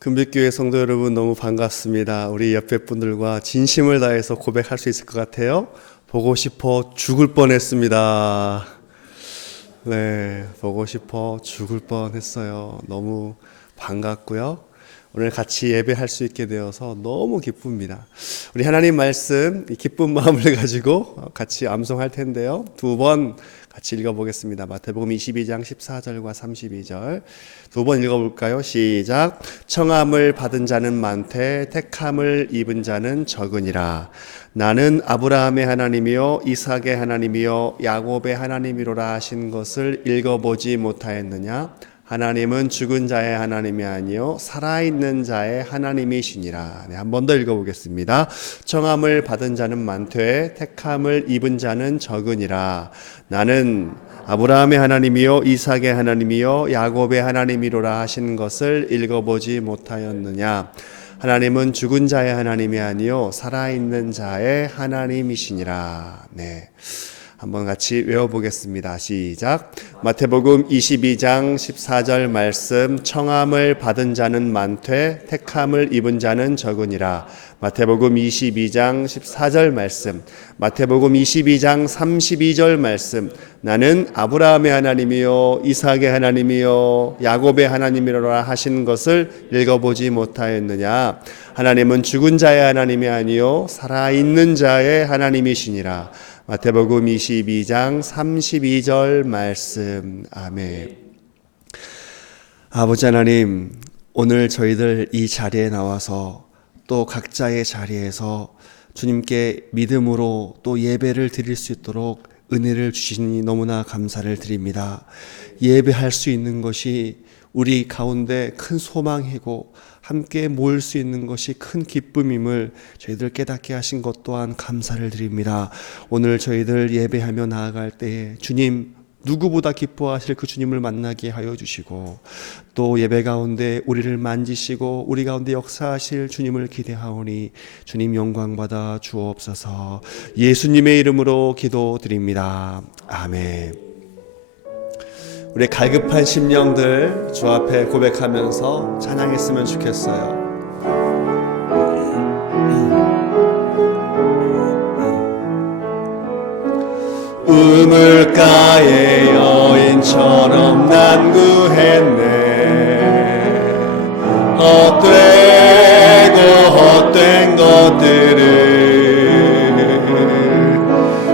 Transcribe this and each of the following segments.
금빛교회 성도 여러분, 너무 반갑습니다. 우리 옆에 분들과 진심을 다해서 고백할 수 있을 것 같아요. 보고 싶어 죽을 뻔했습니다. 네, 보고 싶어 죽을 뻔했어요. 너무 반갑고요. 오늘 같이 예배할 수 있게 되어서 너무 기쁩니다. 우리 하나님 말씀, 이 기쁜 마음을 가지고 같이 암송할 텐데요. 두 번 같이 읽어보겠습니다. 마태복음 22장 14절과 32절 두 번 읽어볼까요? 시작. 청함을 받은 자는 많되 택함을 입은 자는 적으니라. 나는 아브라함의 하나님이요 이삭의 하나님이요 야곱의 하나님이로라 하신 것을 읽어보지 못하였느냐? 하나님은 죽은 자의 하나님이 아니요 살아있는 자의 하나님이시니라. 네, 한 번 더 읽어보겠습니다. 청함을 받은 자는 많되 택함을 입은 자는 적으니라. 나는 아브라함의 하나님이요 이삭의 하나님이요 야곱의 하나님이로라 하신 것을 읽어보지 못하였느냐? 하나님은 죽은 자의 하나님이 아니요 살아있는 자의 하나님이시니라. 네. 한번 같이 외워보겠습니다. 시작. 마태복음 22장 14절 말씀. 청함을 받은 자는 많되 택함을 입은 자는 적으니라. 마태복음 22장 14절 말씀. 마태복음 22장 32절 말씀. 나는 아브라함의 하나님이요 이삭의 하나님이요 야곱의 하나님이로라 하신 것을 읽어보지 못하였느냐? 하나님은 죽은 자의 하나님이 아니요 살아있는 자의 하나님이시니라. 마태복음 22장 32절 말씀. 아멘. 아버지 하나님, 오늘 저희들 이 자리에 나와서 또 각자의 자리에서 주님께 믿음으로 또 예배를 드릴 수 있도록 은혜를 주시니 너무나 감사를 드립니다. 예배할 수 있는 것이 우리 가운데 큰 소망이고 함께 모일 수 있는 것이 큰 기쁨임을 저희들 깨닫게 하신 것 또한 감사를 드립니다. 오늘 저희들 예배하며 나아갈 때에 주님 누구보다 기뻐하실 그 주님을 만나게 하여 주시고 또 예배 가운데 우리를 만지시고 우리 가운데 역사하실 주님을 기대하오니 주님 영광 받아 주옵소서. 예수님의 이름으로 기도드립니다. 아멘. 우리 갈급한 심령들 주 앞에 고백하면서 찬양했으면 좋겠어요. 우물가의 여인처럼 난 구했네. 헛되고 헛된 것들을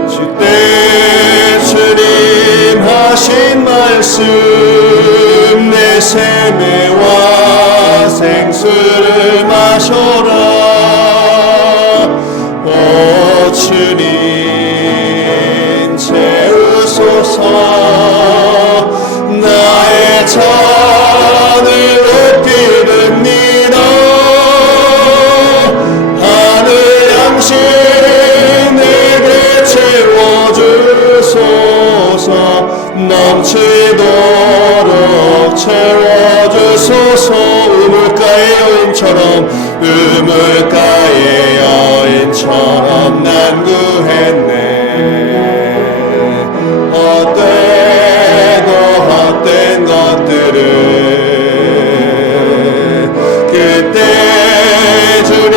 주때 주님 하신 말씀 내 세매와 생수를 마셔라. 오 주님 채우소서. 나의 잔을 높이릅니다. 하늘 양식 내게 채워주소서. 넘치도록 채워주소서. 우물가의 여인처럼 우물가의 여인처럼 난 구했네. 헛되고 헛된 것들을 그때 주님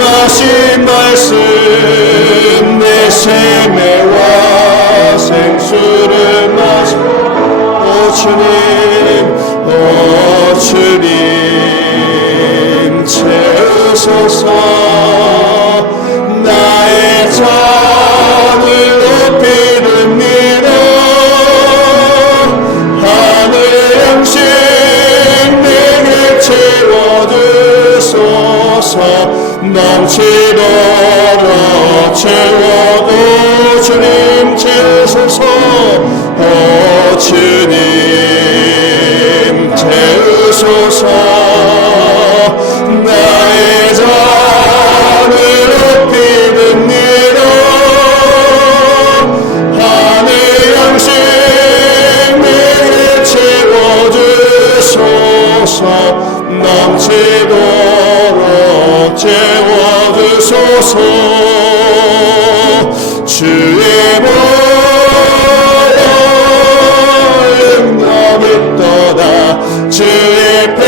하신 말씀 내 세매와 생수를 마셔. 오 주님 채우소서. 나의 잔을 높이릅니다. 하늘 양식 내게 채워주소서. 넘치도록 채워도 주님 채우소서. 오 주님 채우소서. 나의 잔을 높이릅니다. 하늘 양식 내게 채워주소서. 넘치도록 채워주소서. 주의 보혈 능력 있도다. 주의 피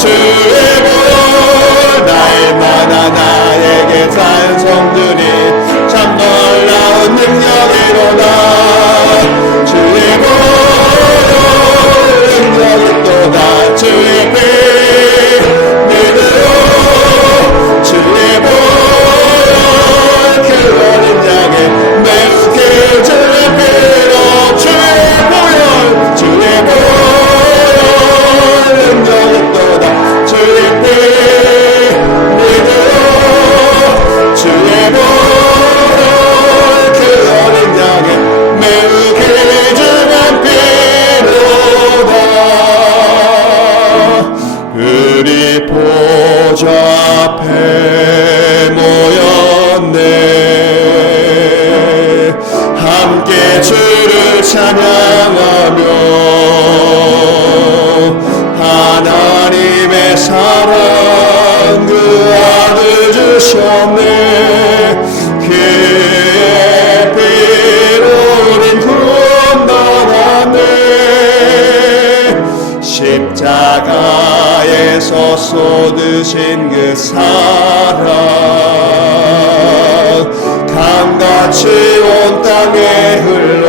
주의 볼 날마다 나에게 찬송들이 참 놀라운 능력이로다. 주의 볼 능력이 또다. 주의 피 믿으로 주의 볼 그 어린 양의 매우 길 주의 피로 주의 보혈 주의 볼 능력이 또다. 주의 피 믿으로 주의 볼 그 어린 양의 매우 길쭉한 피로다. 우리 보좌 앞에 모였네. 함께 주를 찬양하며 하나님의 사랑 그 아들 주셨네. 그의 피로 우린 구원받았네. 십자가에서 쏟으신 그 사랑 강같이 온 땅에 흘러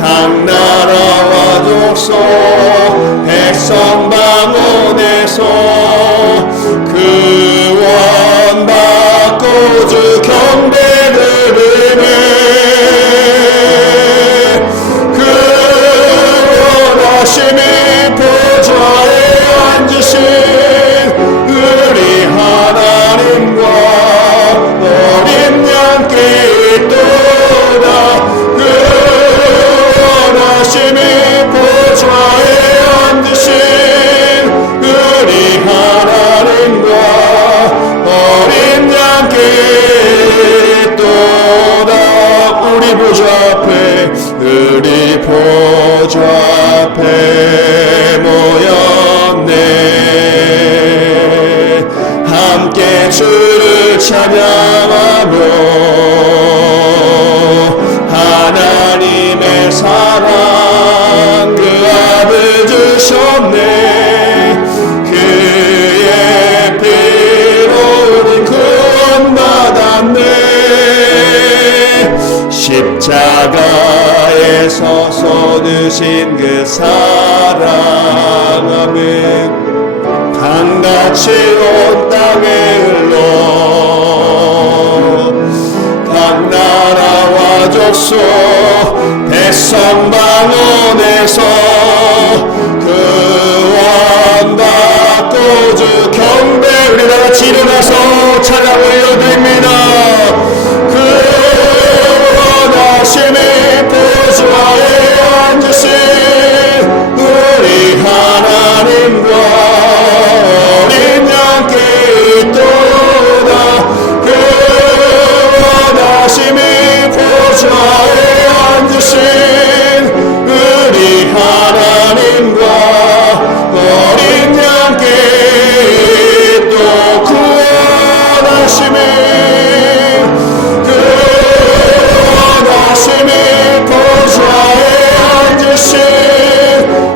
각 나라와 족속 백성 방언에서 구원받고 주 경배를 드리네. 그 원하심이 보좌에 앉으신 우리 하나님과 어린 양께 있도다. 그 원하심이 보좌에 앉으신 우리 하나님과 어린 양께 있도다. 우리 보좌 앞에 우리 보좌 앞에 모였네. 함께 주를 찬양하며 하나님의 사랑 그 아들 주셨네. 그의 피로 우린 구원받았네. 십자가에서 쏟으신 그 사랑함은 강같이 온 땅에 흘러 각 나라와 족속 백성 방언에서 구원받고 주 경배. 우리 다같이 일어나서 찬양 올려드립니다. 그 원하심이 보좌에 앉으신 우리 하나님과 어린 양께 있도다. 그 원하심이 보좌에 앉으신 우리 하나님과 어린 양께 또 그 원하심이 보좌에 앉으신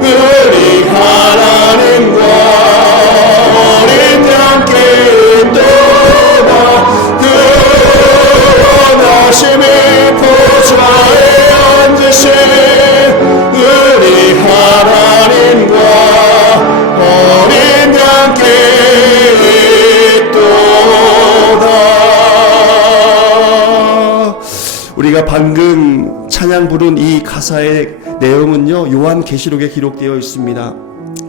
우리 하나님과 어린 양께 있도다. 그 원하심이 보좌에 앉으신 우리 하나님과 어린 양께 있도다. 우리가 방금 찬양 부른 이 가사의 내용은요, 요한계시록에 기록되어 있습니다.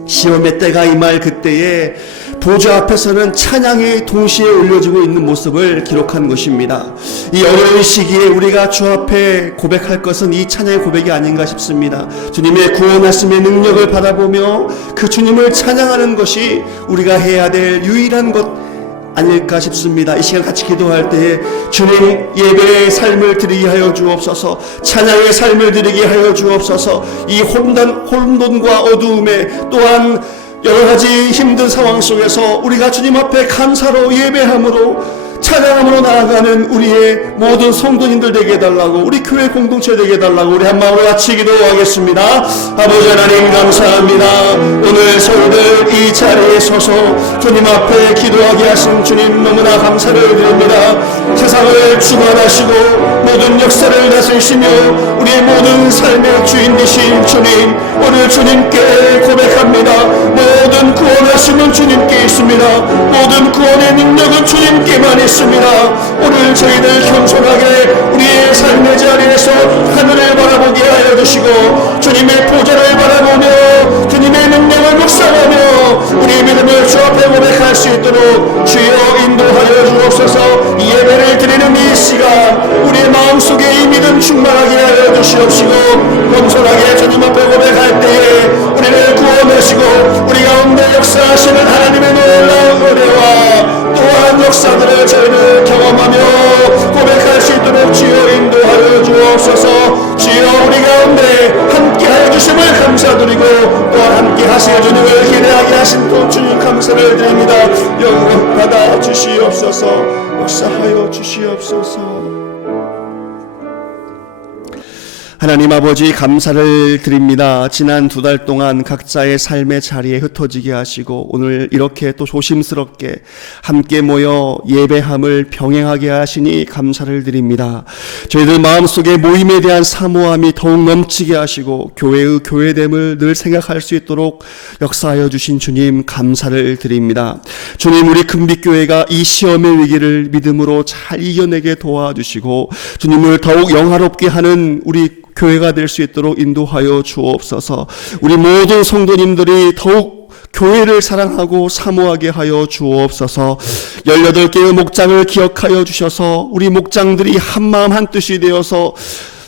시험의 때가 임할 그때에 보좌 앞에서는 찬양이 동시에 올려지고 있는 모습을 기록한 것입니다. 이 어려운 시기에 우리가 주 앞에 고백할 것은 이 찬양의 고백이 아닌가 싶습니다. 주님의 구원하심의 능력을 바라보며 그 주님을 찬양하는 것이 우리가 해야 될 유일한 것 아닐까 싶습니다. 이 시간 같이 기도할 때에 주님, 예배의 삶을 드리게 하여 주옵소서. 찬양의 삶을 드리게 하여 주옵소서. 이 혼돈과 어두움에 또한 여러가지 힘든 상황 속에서 우리가 주님 앞에 감사로 예배함으로 찬양함으로 나아가는 우리의 모든 성도님들 되게 해달라고, 우리 교회 공동체 되게 해달라고 우리 한마음으로 같이 기도하겠습니다. 아버지 하나님 감사합니다. 오늘 저희들 이 자리에 서서 주님 앞에 기도하게 하신 주님 너무나 감사를 드립니다. 세상을 주관하시고 모든 역사를 다스리시며 우리의 모든 삶의 주인 되신 주님, 오늘 주님께 고백합니다. 모든 구원하시는 주님께 있습니다. 모든 구원의 능력은 주님께만 있습니다. 오늘 저희들 겸손하게 우리의 삶의 자리에서 하늘을 바라보게 하여 주시고 주님의 보좌를 바라보며 주님의 능력을 묵상하며 우리의 믿음을 주 앞에 고백할 수 있도록 주여 인도하여 주옵소서. 이 예배를 드리는 이 시간 우리의 마음속에 이 믿음 충만하게 하여 주시옵시고, 겸손하게 주님 앞에 고백할 때에 우리를 구원하시고 우리 가운데 역사하시는 하나님의 놀라운 은혜와 또한 역사들을 저희는 경험하며 고백할 수 있도록 주여 인도하여 주옵소서. 주여 우리 가운데 함께하여 주심을 감사드리고 또한 함께하실 주님을 기대하게 하신 또 주님 감사를 드립니다. 영광 받아 주시옵소서. 역사하여 주시옵소서. 하나님 아버지 감사를 드립니다. 지난 2달 동안 각자의 삶의 자리에 흩어지게 하시고 오늘 이렇게 또 조심스럽게 함께 모여 예배함을 병행하게 하시니 감사를 드립니다. 저희들 마음속에 모임에 대한 사모함이 더욱 넘치게 하시고 교회의 교회됨을 늘 생각할 수 있도록 역사하여 주신 주님 감사를 드립니다. 주님, 우리 금빛교회가 이 시험의 위기를 믿음으로 잘 이겨내게 도와주시고 주님을 더욱 영화롭게 하는 우리 교회가 될 수 있도록 인도하여 주옵소서. 우리 모든 성도님들이 더욱 교회를 사랑하고 사모하게 하여 주옵소서. 18개의 목장을 기억하여 주셔서 우리 목장들이 한마음 한뜻이 되어서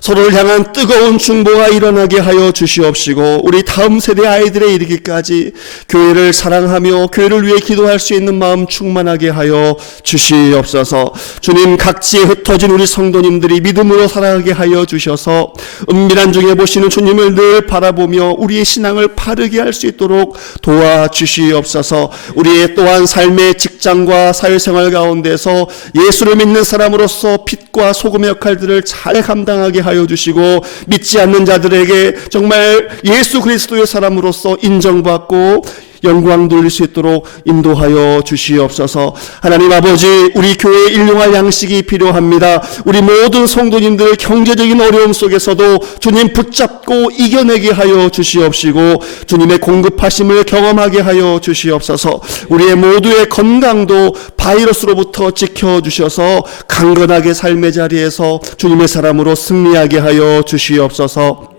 서로를 향한 뜨거운 중보가 일어나게 하여 주시옵시고 우리 다음 세대 아이들에 이르기까지 교회를 사랑하며 교회를 위해 기도할 수 있는 마음 충만하게 하여 주시옵소서. 주님, 각지에 흩어진 우리 성도님들이 믿음으로 살아가게 하여 주셔서 은밀한 중에 보시는 주님을 늘 바라보며 우리의 신앙을 바르게 할 수 있도록 도와주시옵소서. 우리의 또한 삶의 직장과 사회생활 가운데서 예수를 믿는 사람으로서 빛과 소금의 역할들을 잘 감당하게 하여 주시고 믿지 않는 자들에게 정말 예수 그리스도의 사람으로서 인정받고 영광 돌릴 수 있도록 인도하여 주시옵소서. 하나님 아버지, 우리 교회에 일용할 양식이 필요합니다. 우리 모든 성도님들 경제적인 어려움 속에서도 주님 붙잡고 이겨내게 하여 주시옵시고 주님의 공급하심을 경험하게 하여 주시옵소서. 우리의 모두의 건강도 바이러스로부터 지켜주셔서 강건하게 삶의 자리에서 주님의 사람으로 승리하게 하여 주시옵소서.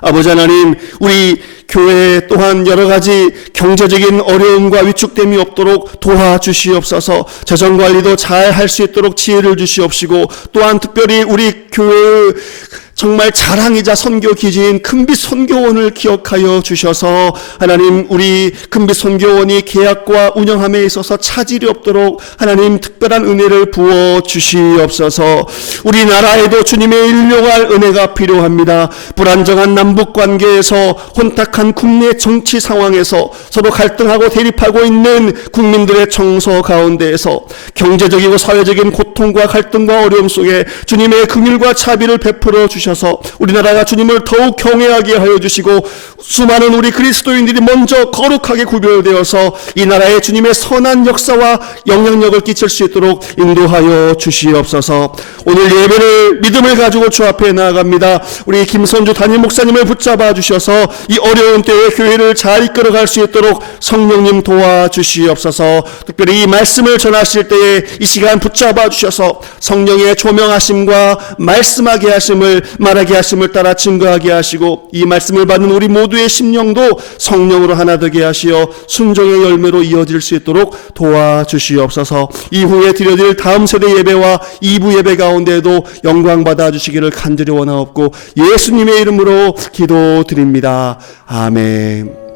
아버지 하나님, 우리 교회 또한 여러 가지 경제적인 어려움과 위축됨이 없도록 도와주시옵소서. 재정관리도 잘 할 수 있도록 지혜를 주시옵시고 또한 특별히 우리 교회의 정말 자랑이자 선교 기지인 금빛 선교원을 기억하여 주셔서 하나님, 우리 금빛 선교원이 계약과 운영함에 있어서 차질이 없도록 하나님 특별한 은혜를 부어 주시옵소서. 우리나라에도 주님의 일용할 은혜가 필요합니다. 불안정한 남북 관계에서 혼탁한 국내 정치 상황에서 서로 갈등하고 대립하고 있는 국민들의 정서 가운데에서 경제적이고 사회적인 고통과 갈등과 어려움 속에 주님의 긍휼과 자비를 베풀어 주셔서 우리나라가 주님을 더욱 경외하게 하여 주시고 수많은 우리 그리스도인들이 먼저 거룩하게 구별되어서 이 나라에 주님의 선한 역사와 영향력을 끼칠 수 있도록 인도하여 주시옵소서. 오늘 예배를 믿음을 가지고 주 앞에 나아갑니다. 우리 김선주 담임 목사님을 붙잡아 주셔서 이 어려운 때에 교회를 잘 이끌어갈 수 있도록 성령님 도와주시옵소서. 특별히 이 말씀을 전하실 때에 이 시간 붙잡아 주셔서 성령의 조명하심과 말씀하게 하심을 말하게 하심을 따라 증거하게 하시고 이 말씀을 받는 우리 모두의 심령도 성령으로 하나 되게 하시어 순종의 열매로 이어질 수 있도록 도와주시옵소서. 이후에 드려질 다음 세대 예배와 2부 예배 가운데에도 영광 받아 주시기를 간절히 원하옵고 예수님의 이름으로 기도드립니다. 아멘.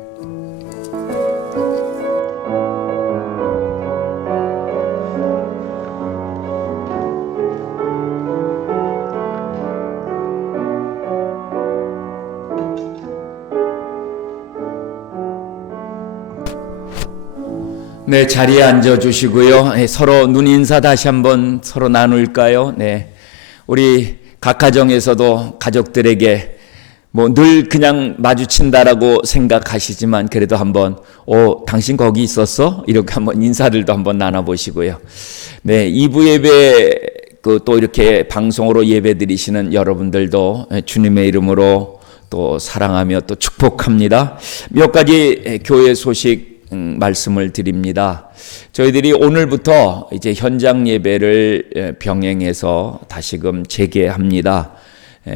네, 자리에 앉아 주시고요. 네, 서로 눈인사 다시 한번 서로 나눌까요? 네. 우리 각 가정에서도 가족들에게 뭐 늘 그냥 마주친다라고 생각하시지만 그래도 한번 당신 거기 있었어? 이렇게 한번 인사들도 한번 나눠 보시고요. 네, 2부 예배 또 이렇게 방송으로 예배 드리시는 여러분들도 주님의 이름으로 또 사랑하며 또 축복합니다. 몇 가지 교회 소식 말씀을 드립니다. 저희들이 오늘부터 이제 현장 예배를 병행해서 다시금 재개합니다.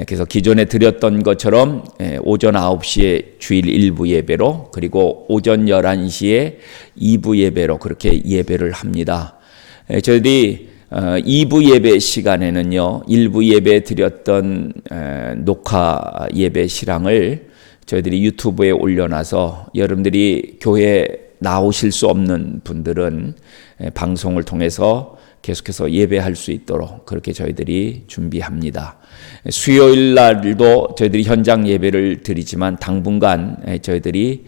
그래서 기존에 드렸던 것처럼 오전 9시에 주일 1부 예배로 그리고 오전 11시에 2부 예배로 그렇게 예배를 합니다. 저희들이 2부 예배 시간에는요, 1부 예배 드렸던 녹화 예배 실황을 저희들이 유튜브에 올려놔서 여러분들이 교회 나오실 수 없는 분들은 방송을 통해서 계속해서 예배할 수 있도록 그렇게 저희들이 준비합니다. 수요일 날도 저희들이 현장 예배를 드리지만 당분간 저희들이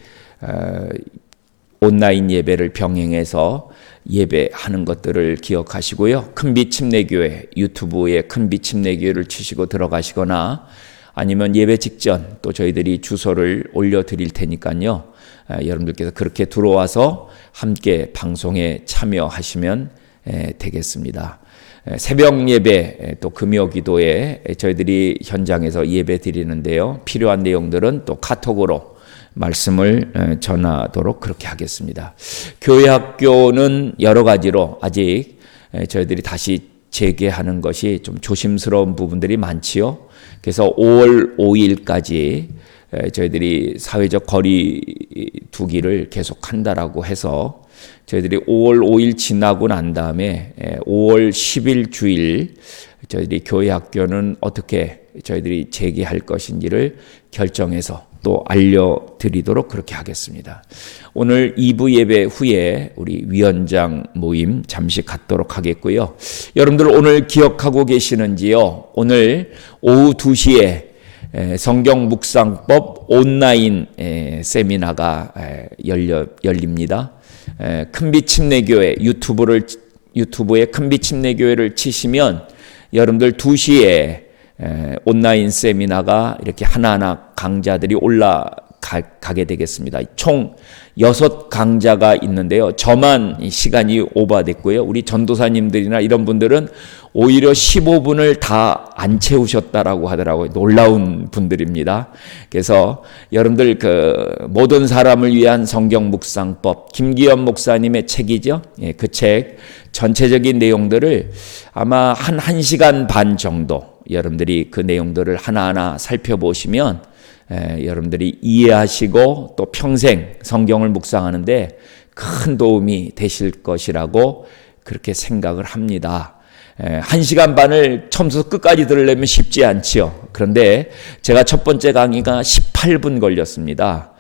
온라인 예배를 병행해서 예배하는 것들을 기억하시고요. 큰빛 침례교회 유튜브에 큰빛 침례교회를 치시고 들어가시거나 아니면 예배 직전 또 저희들이 주소를 올려드릴 테니까요. 여러분들께서 그렇게 들어와서 함께 방송에 참여하시면 되겠습니다. 새벽 예배 또 금요 기도에 저희들이 현장에서 예배 드리는데요. 필요한 내용들은 또 카톡으로 말씀을 전하도록 그렇게 하겠습니다. 교회 학교는 여러 가지로 아직 저희들이 다시 재개하는 것이 좀 조심스러운 부분들이 많지요. 그래서 5월 5일까지 저희들이 사회적 거리 두기를 계속 한다라고 해서 저희들이 5월 5일 지나고 난 다음에 5월 10일 주일 저희들이 교회 학교는 어떻게 저희들이 재개할 것인지를 결정해서 또 알려드리도록 그렇게 하겠습니다. 오늘 2부 예배 후에 우리 위원장 모임 잠시 갖도록 하겠고요. 여러분들 오늘 기억하고 계시는지요? 오늘 오후 2시에 성경 묵상법 온라인 세미나가 열립니다. 큰빛 침례교회 유튜브에 큰빛 침례교회를 치시면 여러분들 2시에 온라인 세미나가 이렇게 하나하나 강자들이 올라가게 되겠습니다. 총 6강자가 있는데요. 저만 시간이 오버됐고요. 우리 전도사님들이나 이런 분들은 오히려 15분을 다 안 채우셨다라고 하더라고요. 놀라운 분들입니다. 그래서 여러분들 모든 사람을 위한 성경 묵상법 김기현 목사님의 책이죠. 그 책 전체적인 내용들을 아마 한 1시간 반 정도 여러분들이 그 내용들을 하나하나 살펴보시면 여러분들이 이해하시고 또 평생 성경을 묵상하는데 큰 도움이 되실 것이라고 그렇게 생각을 합니다. 1시간 반을 처음부터 끝까지 들으려면 쉽지 않지요. 그런데 제가 첫 번째 강의가 18분 걸렸습니다.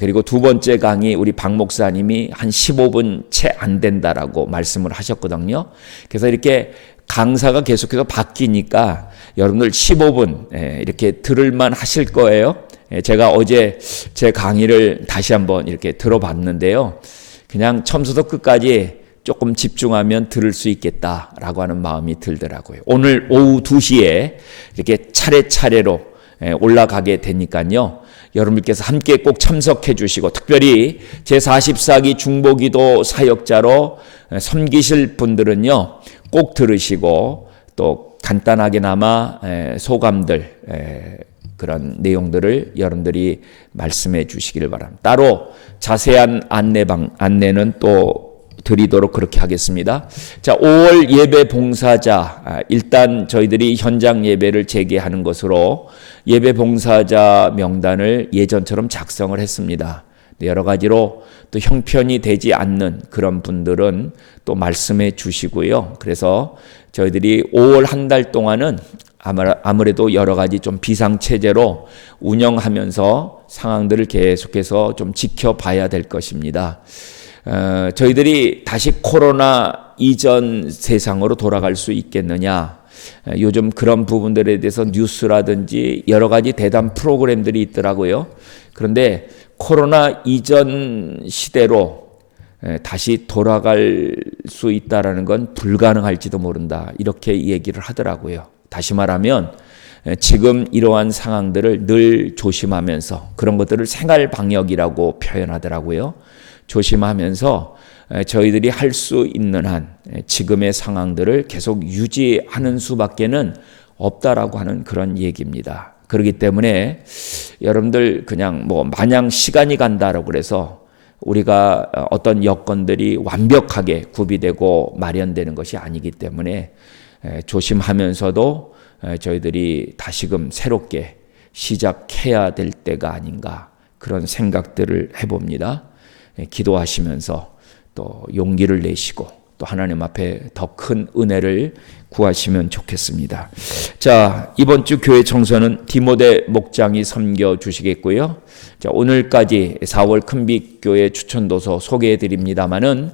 그리고 두 번째 강의 우리 박 목사님이 한 15분 채 안 된다라고 말씀을 하셨거든요. 그래서 이렇게 강사가 계속해서 바뀌니까 여러분들 15분 이렇게 들을만 하실 거예요. 제가 어제 제 강의를 다시 한번 이렇게 들어봤는데요. 그냥 처음부터 끝까지 조금 집중하면 들을 수 있겠다라고 하는 마음이 들더라고요. 오늘 오후 2시에 이렇게 차례차례로 올라가게 되니까요. 여러분들께서 함께 꼭 참석해 주시고 특별히 제44기 중보기도 사역자로 섬기실 분들은요. 꼭 들으시고 또 간단하게나마 소감들 그런 내용들을 여러분들이 말씀해 주시기를 바랍니다. 따로 자세한 안내는 또 드리도록 그렇게 하겠습니다. 자, 5월 예배 봉사자 일단 저희들이 현장 예배를 재개하는 것으로 예배 봉사자 명단을 예전처럼 작성을 했습니다. 여러 가지로 또 형편이 되지 않는 그런 분들은 또 말씀해 주시고요. 그래서 저희들이 5월 한 달 동안은 아무래도 여러 가지 좀 비상체제로 운영하면서 상황들을 계속해서 좀 지켜봐야 될 것입니다. 저희들이 다시 코로나 이전 세상으로 돌아갈 수 있겠느냐. 요즘 그런 부분들에 대해서 뉴스라든지 여러 가지 대담 프로그램들이 있더라고요. 그런데 코로나 이전 시대로 다시 돌아갈 수 있다라는 건 불가능할지도 모른다. 이렇게 얘기를 하더라고요. 다시 말하면 지금 이러한 상황들을 늘 조심하면서 그런 것들을 생활 방역이라고 표현하더라고요. 조심하면서 저희들이 할 수 있는 한 지금의 상황들을 계속 유지하는 수밖에는 없다라고 하는 그런 얘기입니다. 그렇기 때문에 여러분들 그냥 뭐 마냥 시간이 간다라고 그래서 우리가 어떤 여건들이 완벽하게 구비되고 마련되는 것이 아니기 때문에 조심하면서도 저희들이 다시금 새롭게 시작해야 될 때가 아닌가 그런 생각들을 해봅니다. 기도하시면서 또 용기를 내시고 또 하나님 앞에 더 큰 은혜를 구하시면 좋겠습니다. 자, 이번 주 교회 청소는 디모데 목장이 섬겨 주시겠고요. 자, 오늘까지 4월 큰빛교회 추천도서 소개해 드립니다만은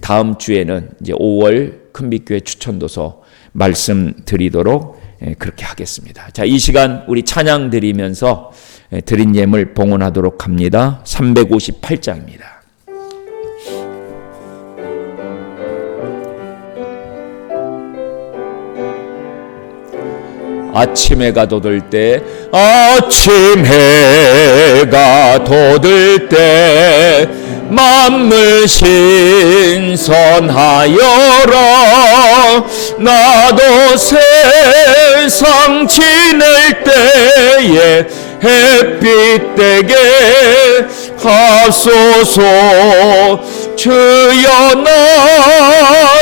다음 주에는 이제 5월 큰빛교회 추천도서 말씀드리도록 그렇게 하겠습니다. 자, 이 시간 우리 찬양 드리면서 드린 예물 봉헌하도록 합니다. 358장입니다. 아침 해가 돋을 때 아침 해가 돋을 때 만물 신선하여라 나도 세상 지낼 때에 햇빛 되게 하소서 주여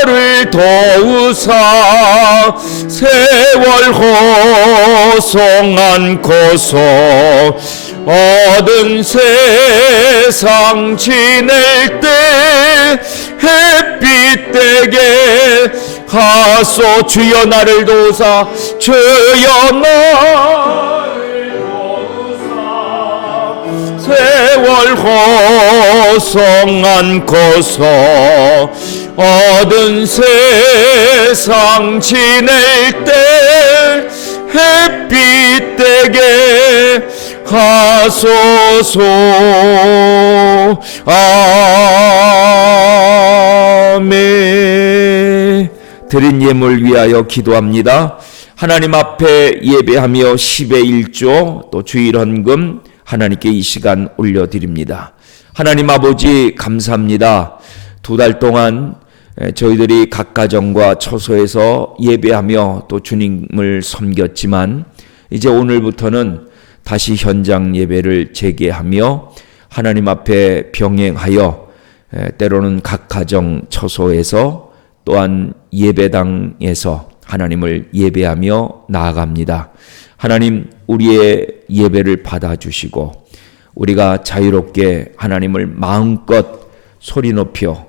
나를 도우사 세월 호송 않고서 얻은 세상 지낼 때 햇빛 되게 하소 주여 나를 도우사 주여 나를 도우사 세월 호송 않고서 얻은 세상 지낼 때 햇빛 되게 하소서. 아멘. 드린 예물 위하여 기도합니다. 하나님 앞에 예배하며 10의 1조 또 주일헌금 하나님께 이 시간 올려드립니다. 하나님 아버지 감사합니다. 2달 동안 저희들이 각 가정과 처소에서 예배하며 또 주님을 섬겼지만 이제 오늘부터는 다시 현장 예배를 재개하며 하나님 앞에 병행하여 때로는 각 가정 처소에서 또한 예배당에서 하나님을 예배하며 나아갑니다. 하나님 우리의 예배를 받아주시고 우리가 자유롭게 하나님을 마음껏 소리 높여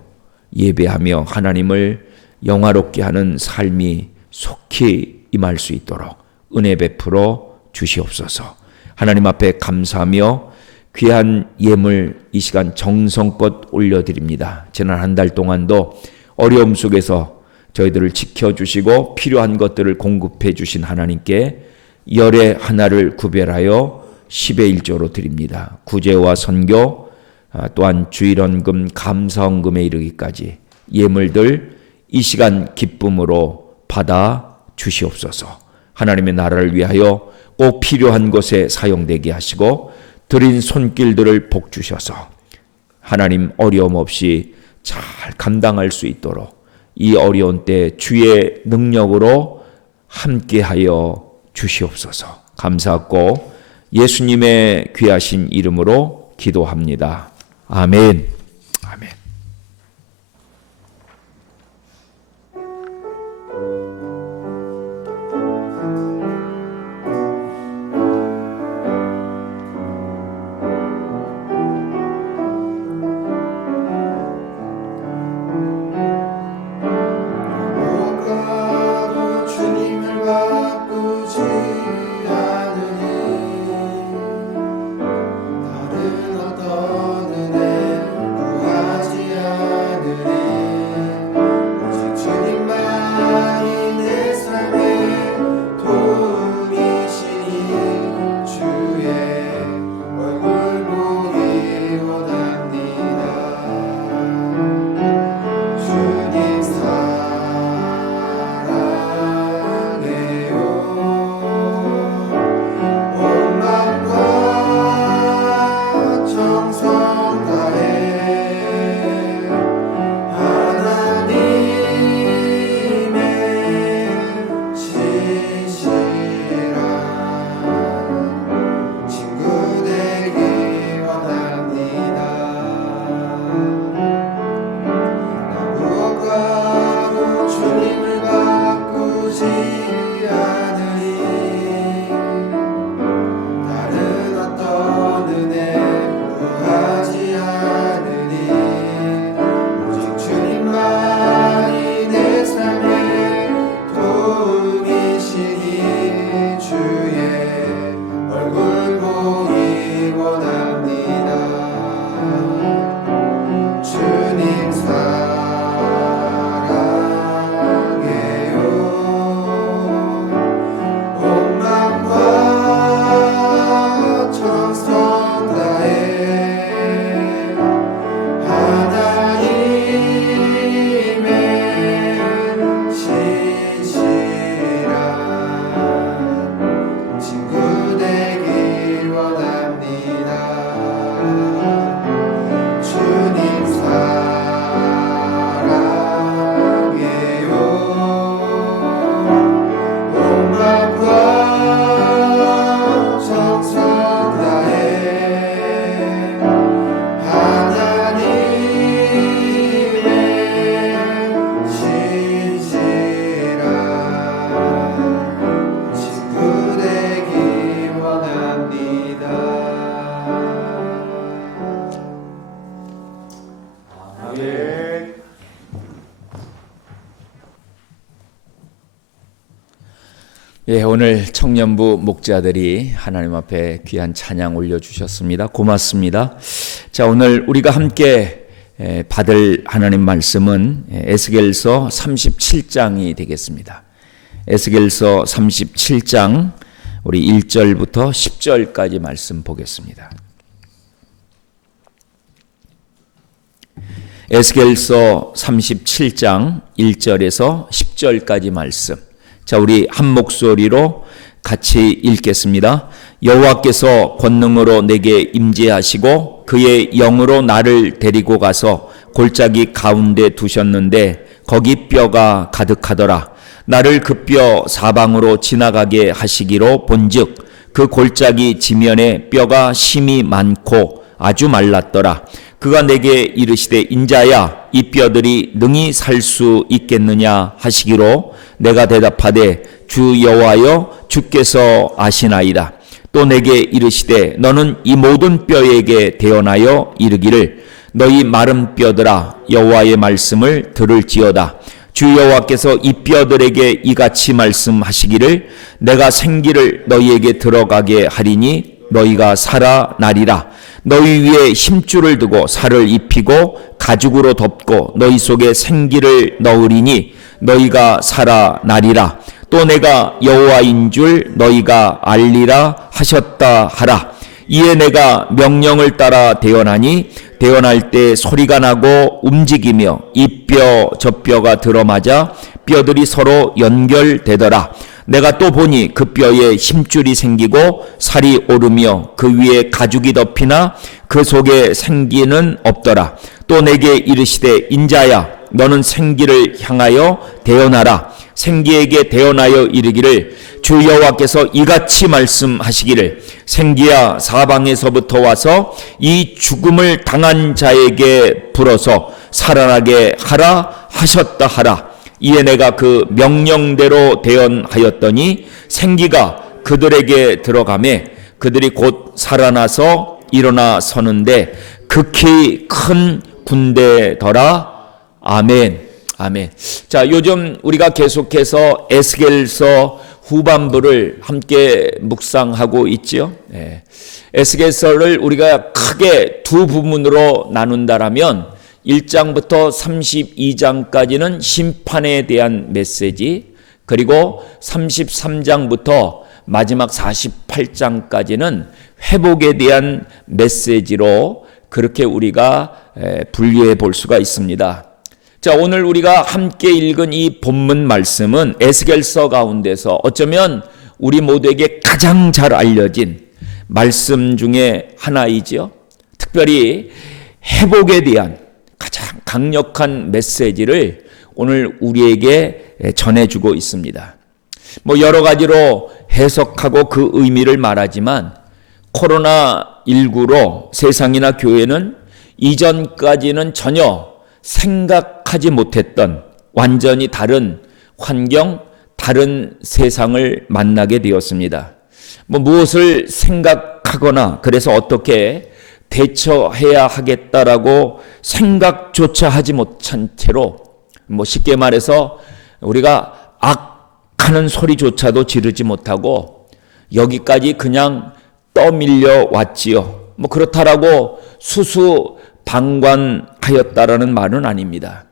예배하며 하나님을 영화롭게 하는 삶이 속히 임할 수 있도록 은혜 베풀어 주시옵소서. 하나님 앞에 감사하며 귀한 예물 이 시간 정성껏 올려드립니다. 지난 한 달 동안도 어려움 속에서 저희들을 지켜주시고 필요한 것들을 공급해 주신 하나님께 열의 하나를 구별하여 10의 1조로 드립니다. 구제와 선교 또한 주일헌금 감사헌금에 이르기까지 예물들 이 시간 기쁨으로 받아 주시옵소서. 하나님의 나라를 위하여 꼭 필요한 곳에 사용되게 하시고 드린 손길들을 복 주셔서 하나님 어려움 없이 잘 감당할 수 있도록 이 어려운 때 주의 능력으로 함께하여 주시옵소서. 감사하고 예수님의 귀하신 이름으로 기도합니다. 아멘. 아멘. 다른 어떤 은혜 주님 사랑해요. 온 마음과 정성 다해 하나님의 신실한 친구 되기 원합니다. 예, 오늘 청년부 목자들이 하나님 앞에 귀한 찬양 올려주셨습니다. 고맙습니다. 자, 오늘 우리가 함께 받을 하나님 말씀은 에스겔서 37장이 되겠습니다. 에스겔서 37장 우리 1절부터 10절까지 말씀 보겠습니다. 에스겔서 37장 1절에서 10절까지 말씀. 자, 우리 한 목소리로 같이 읽겠습니다. 여호와께서 권능으로 내게 임재하시고 그의 영으로 나를 데리고 가서 골짜기 가운데 두셨는데 거기 뼈가 가득하더라. 나를 그 뼈 사방으로 지나가게 하시기로 본즉 그 골짜기 지면에 뼈가 심이 많고 아주 말랐더라. 그가 내게 이르시되 인자야 이 뼈들이 능히 살 수 있겠느냐 하시기로 내가 대답하되 주 여호와여 주께서 아시나이다. 또 내게 이르시되 너는 이 모든 뼈에게 대언하여 이르기를 너희 마른 뼈들아 여호와의 말씀을 들을지어다. 주 여호와께서 이 뼈들에게 이같이 말씀하시기를 내가 생기를 너희에게 들어가게 하리니 너희가 살아나리라. 너희 위에 힘줄을 두고 살을 입히고 가죽으로 덮고 너희 속에 생기를 넣으리니 너희가 살아나리라. 또 내가 여호와인 줄 너희가 알리라 하셨다 하라. 이에 내가 명령을 따라 대언하니 대언할 때 소리가 나고 움직이며 이 뼈 저 뼈가 들어맞아 뼈들이 서로 연결되더라. 내가 또 보니 그 뼈에 힘줄이 생기고 살이 오르며 그 위에 가죽이 덮이나 그 속에 생기는 없더라. 또 내게 이르시되 인자야 너는 생기를 향하여 대언하라. 생기에게 대언하여 이르기를 주 여호와께서 이같이 말씀하시기를 생기야 사방에서부터 와서 이 죽음을 당한 자에게 불어서 살아나게 하라 하셨다 하라. 이에 내가 그 명령대로 대언하였더니 생기가 그들에게 들어가매 그들이 곧 살아나서 일어나 서는데 극히 큰 군대더라. 아멘. 아멘. 자, 요즘 우리가 계속해서 에스겔서 후반부를 함께 묵상하고 있죠. 에스겔서를 우리가 크게 두 부분으로 나눈다라면 1장부터 32장까지는 심판에 대한 메시지, 그리고 33장부터 마지막 48장까지는 회복에 대한 메시지로 그렇게 우리가 분류해 볼 수가 있습니다. 자, 오늘 우리가 함께 읽은 이 본문 말씀은 에스겔서 가운데서 어쩌면 우리 모두에게 가장 잘 알려진 말씀 중에 하나이지요. 특별히 회복에 대한 가장 강력한 메시지를 오늘 우리에게 전해주고 있습니다. 뭐 여러 가지로 해석하고 그 의미를 말하지만 코로나19로 세상이나 교회는 이전까지는 전혀 생각하지 못했던 완전히 다른 환경, 다른 세상을 만나게 되었습니다. 뭐 무엇을 생각하거나 그래서 어떻게 대처해야 하겠다라고 생각조차 하지 못한 채로 뭐 쉽게 말해서 우리가 악하는 소리조차도 지르지 못하고 여기까지 그냥 떠밀려 왔지요. 뭐 그렇다라고 수수방관하였다라는 말은 아닙니다.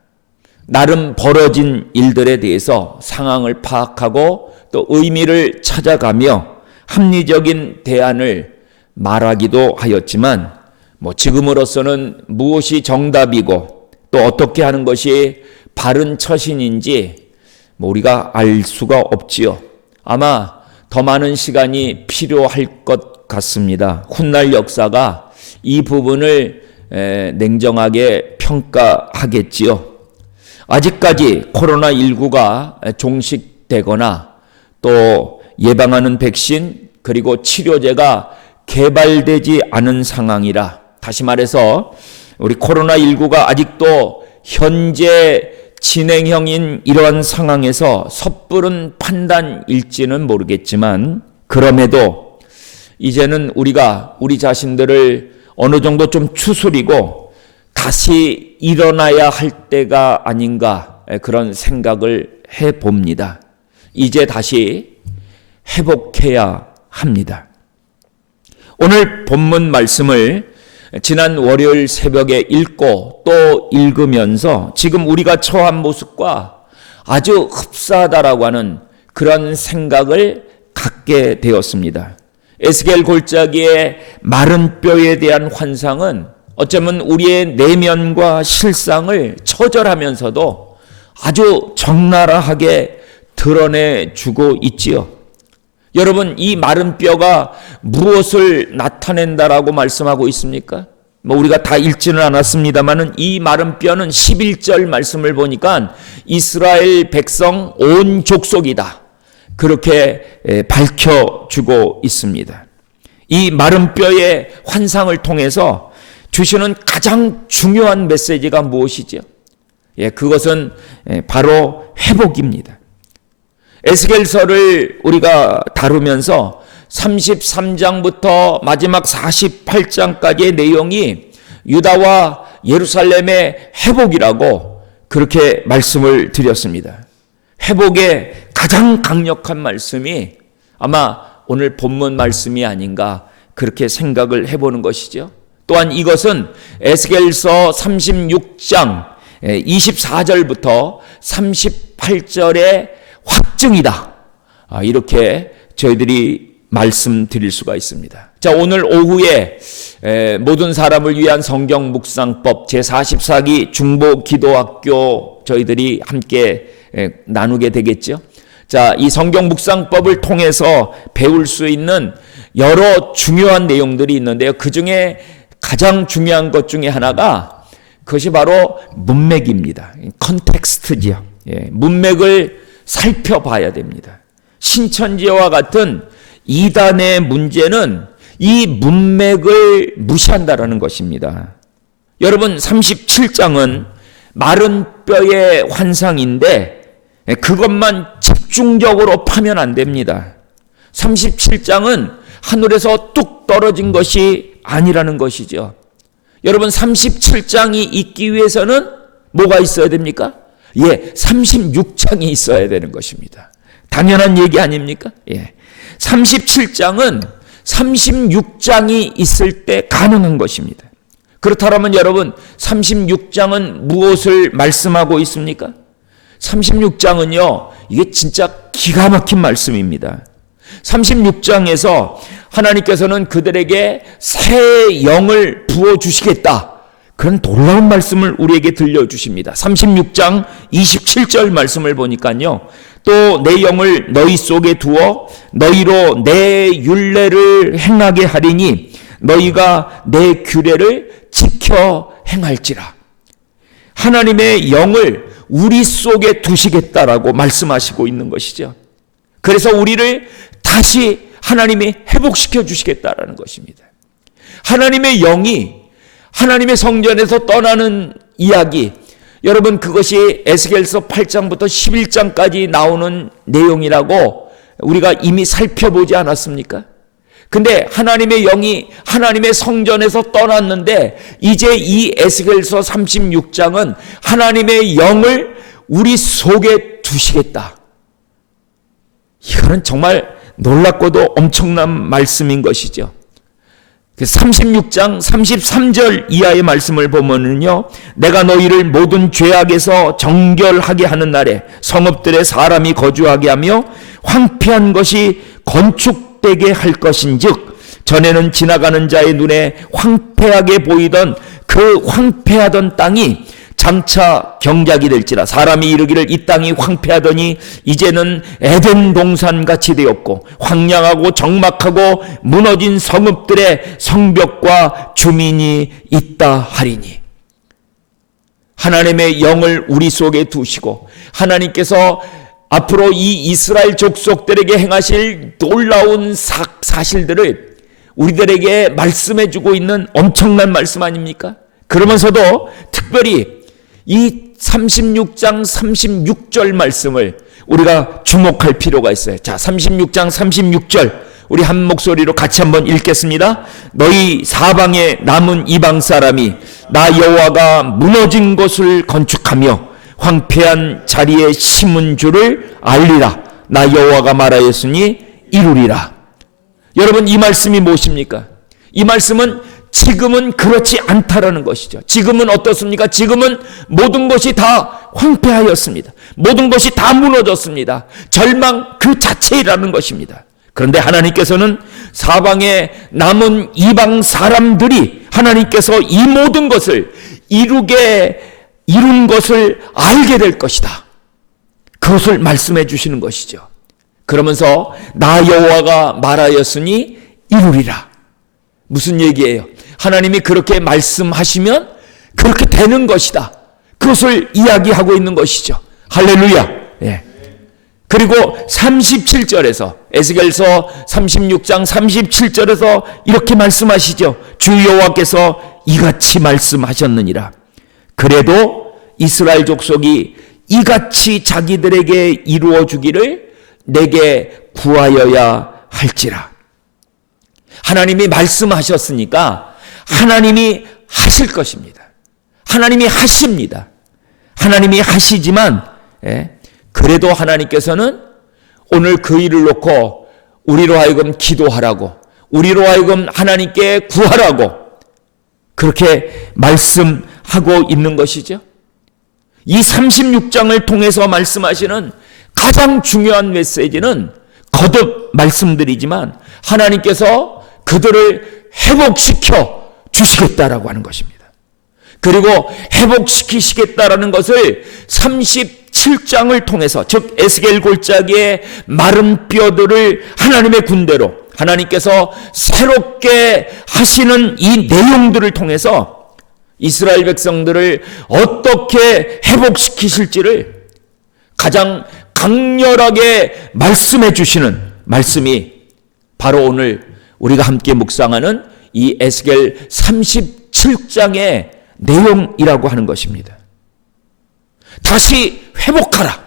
나름 벌어진 일들에 대해서 상황을 파악하고 또 의미를 찾아가며 합리적인 대안을 말하기도 하였지만 뭐 지금으로서는 무엇이 정답이고 또 어떻게 하는 것이 바른 처신인지 뭐 우리가 알 수가 없지요. 아마 더 많은 시간이 필요할 것 같습니다. 훗날 역사가 이 부분을 냉정하게 평가하겠지요. 아직까지 코로나19가 종식되거나 또 예방하는 백신 그리고 치료제가 개발되지 않은 상황이라, 다시 말해서 우리 코로나19가 아직도 현재 진행형인 이러한 상황에서 섣부른 판단일지는 모르겠지만, 그럼에도 이제는 우리가 우리 자신들을 어느 정도 좀 추스리고 다시 일어나야 할 때가 아닌가, 그런 생각을 해봅니다. 이제 다시 회복해야 합니다. 오늘 본문 말씀을 지난 월요일 새벽에 읽고 또 읽으면서 지금 우리가 처한 모습과 아주 흡사하다라고 하는 그런 생각을 갖게 되었습니다. 에스겔 골짜기의 마른 뼈에 대한 환상은 어쩌면 우리의 내면과 실상을 처절하면서도 아주 적나라하게 드러내주고 있지요. 여러분, 이 마른 뼈가 무엇을 나타낸다라고 말씀하고 있습니까? 우리가 다 읽지는 않았습니다만은 이 마른 뼈는 11절 말씀을 보니까 이스라엘 백성 온 족속이다, 그렇게 밝혀주고 있습니다. 이 마른 뼈의 환상을 통해서 주시는 가장 중요한 메시지가 무엇이죠? 그것은 바로 회복입니다. 에스겔서를 우리가 다루면서 33장부터 마지막 48장까지의 내용이 유다와 예루살렘의 회복이라고 그렇게 말씀을 드렸습니다. 회복의 가장 강력한 말씀이 아마 오늘 본문 말씀이 아닌가, 그렇게 생각을 해보는 것이죠. 또한 이것은 에스겔서 36장 24절부터 38절의 확증이다, 이렇게 저희들이 말씀드릴 수가 있습니다. 자, 오늘 오후에 모든 사람을 위한 성경 묵상법 제44기 중보기도학교 저희들이 함께 나누게 되겠죠. 자, 이 성경 묵상법을 통해서 배울 수 있는 여러 중요한 내용들이 있는데요. 그 중에 가장 중요한 것 중에 하나가 그것이 바로 문맥입니다. 컨텍스트지요. 문맥을 살펴봐야 됩니다. 신천지와 같은 이단의 문제는 이 문맥을 무시한다라는 것입니다. 여러분, 37장은 마른 뼈의 환상인데 그것만 집중적으로 파면 안 됩니다. 37장은 하늘에서 뚝 떨어진 것이 아니라는 것이죠. 여러분, 37장이 있기 위해서는 뭐가 있어야 됩니까? 36장이 있어야 되는 것입니다. 당연한 얘기 아닙니까? 37장은 36장이 있을 때 가능한 것입니다. 그렇다면 여러분, 36장은 무엇을 말씀하고 있습니까? 36장은요, 이게 진짜 기가 막힌 말씀입니다. 36장에서 하나님께서는 그들에게 새 영을 부어주시겠다, 그런 놀라운 말씀을 우리에게 들려주십니다. 36장 27절 말씀을 보니까요, 또 내 영을 너희 속에 두어 너희로 내 율례를 행하게 하리니 너희가 내 규례를 지켜 행할지라. 하나님의 영을 우리 속에 두시겠다라고 말씀하시고 있는 것이죠. 그래서 우리를 다시 하나님이 회복시켜 주시겠다라는 것입니다. 하나님의 영이 하나님의 성전에서 떠나는 이야기, 여러분, 그것이 에스겔서 8장부터 11장까지 나오는 내용이라고 우리가 이미 살펴보지 않았습니까? 근데 하나님의 영이 하나님의 성전에서 떠났는데 이제 이 에스겔서 36장은 하나님의 영을 우리 속에 두시겠다. 이거는 정말 놀랍고도 엄청난 말씀인 것이죠. 36장 33절 이하의 말씀을 보면은요, 내가 너희를 모든 죄악에서 정결하게 하는 날에 성읍들에 사람이 거주하게 하며 황폐한 것이 건축되게 할 것인즉 전에는 지나가는 자의 눈에 황폐하게 보이던 그 황폐하던 땅이 장차 경작이 될지라. 사람이 이르기를 이 땅이 황폐하더니 이제는 에덴 동산같이 되었고 황량하고 적막하고 무너진 성읍들의 성벽과 주민이 있다 하리니. 하나님의 영을 우리 속에 두시고 하나님께서 앞으로 이 이스라엘 족속들에게 행하실 놀라운 사실들을 우리들에게 말씀해 주고 있는 엄청난 말씀 아닙니까? 그러면서도 특별히 이 36장 36절 말씀을 우리가 주목할 필요가 있어요. 자, 36장 36절 우리 한 목소리로 같이 한번 읽겠습니다. 너희 사방에 남은 이방 사람이 나 여호와가 무너진 곳을 건축하며 황폐한 자리에 심은 줄을 알리라. 나 여호와가 말하였으니 이루리라. 여러분, 이 말씀이 무엇입니까? 이 말씀은 지금은 그렇지 않다라는 것이죠. 지금은 어떻습니까? 지금은 모든 것이 다 황폐하였습니다. 모든 것이 다 무너졌습니다. 절망 그 자체라는 것입니다. 그런데 하나님께서는 사방에 남은 이방 사람들이 하나님께서 이 모든 것을 이룬 것을 알게 될 것이다. 그것을 말씀해 주시는 것이죠. 그러면서 나 여호와가 말하였으니 이루리라. 무슨 얘기예요? 하나님이 그렇게 말씀하시면 그렇게 되는 것이다. 그것을 이야기하고 있는 것이죠. 할렐루야. 예. 그리고 37절에서 에스겔서 36장 37절에서 이렇게 말씀하시죠. 주 여호와께서 이같이 말씀하셨느니라. 그래도 이스라엘 족속이 이같이 자기들에게 이루어 주기를 내게 구하여야 할지라. 하나님이 말씀하셨으니까 하나님이 하실 것입니다. 하나님이 하십니다. 하나님이 하시지만 그래도 하나님께서는 오늘 그 일을 놓고 우리로 하여금 기도하라고, 우리로 하여금 하나님께 구하라고 그렇게 말씀하고 있는 것이죠. 이 36장을 통해서 말씀하시는 가장 중요한 메시지는 거듭 말씀드리지만 하나님께서 그들을 회복시켜 주시겠다라고 하는 것입니다. 그리고 회복시키시겠다라는 것을 37장을 통해서, 즉 에스겔 골짜기의 마른 뼈들을 하나님의 군대로 하나님께서 새롭게 하시는 이 내용들을 통해서 이스라엘 백성들을 어떻게 회복시키실지를 가장 강렬하게 말씀해 주시는 말씀이 바로 오늘 우리가 함께 묵상하는 이 에스겔 37장의 내용이라고 하는 것입니다. 다시 회복하라.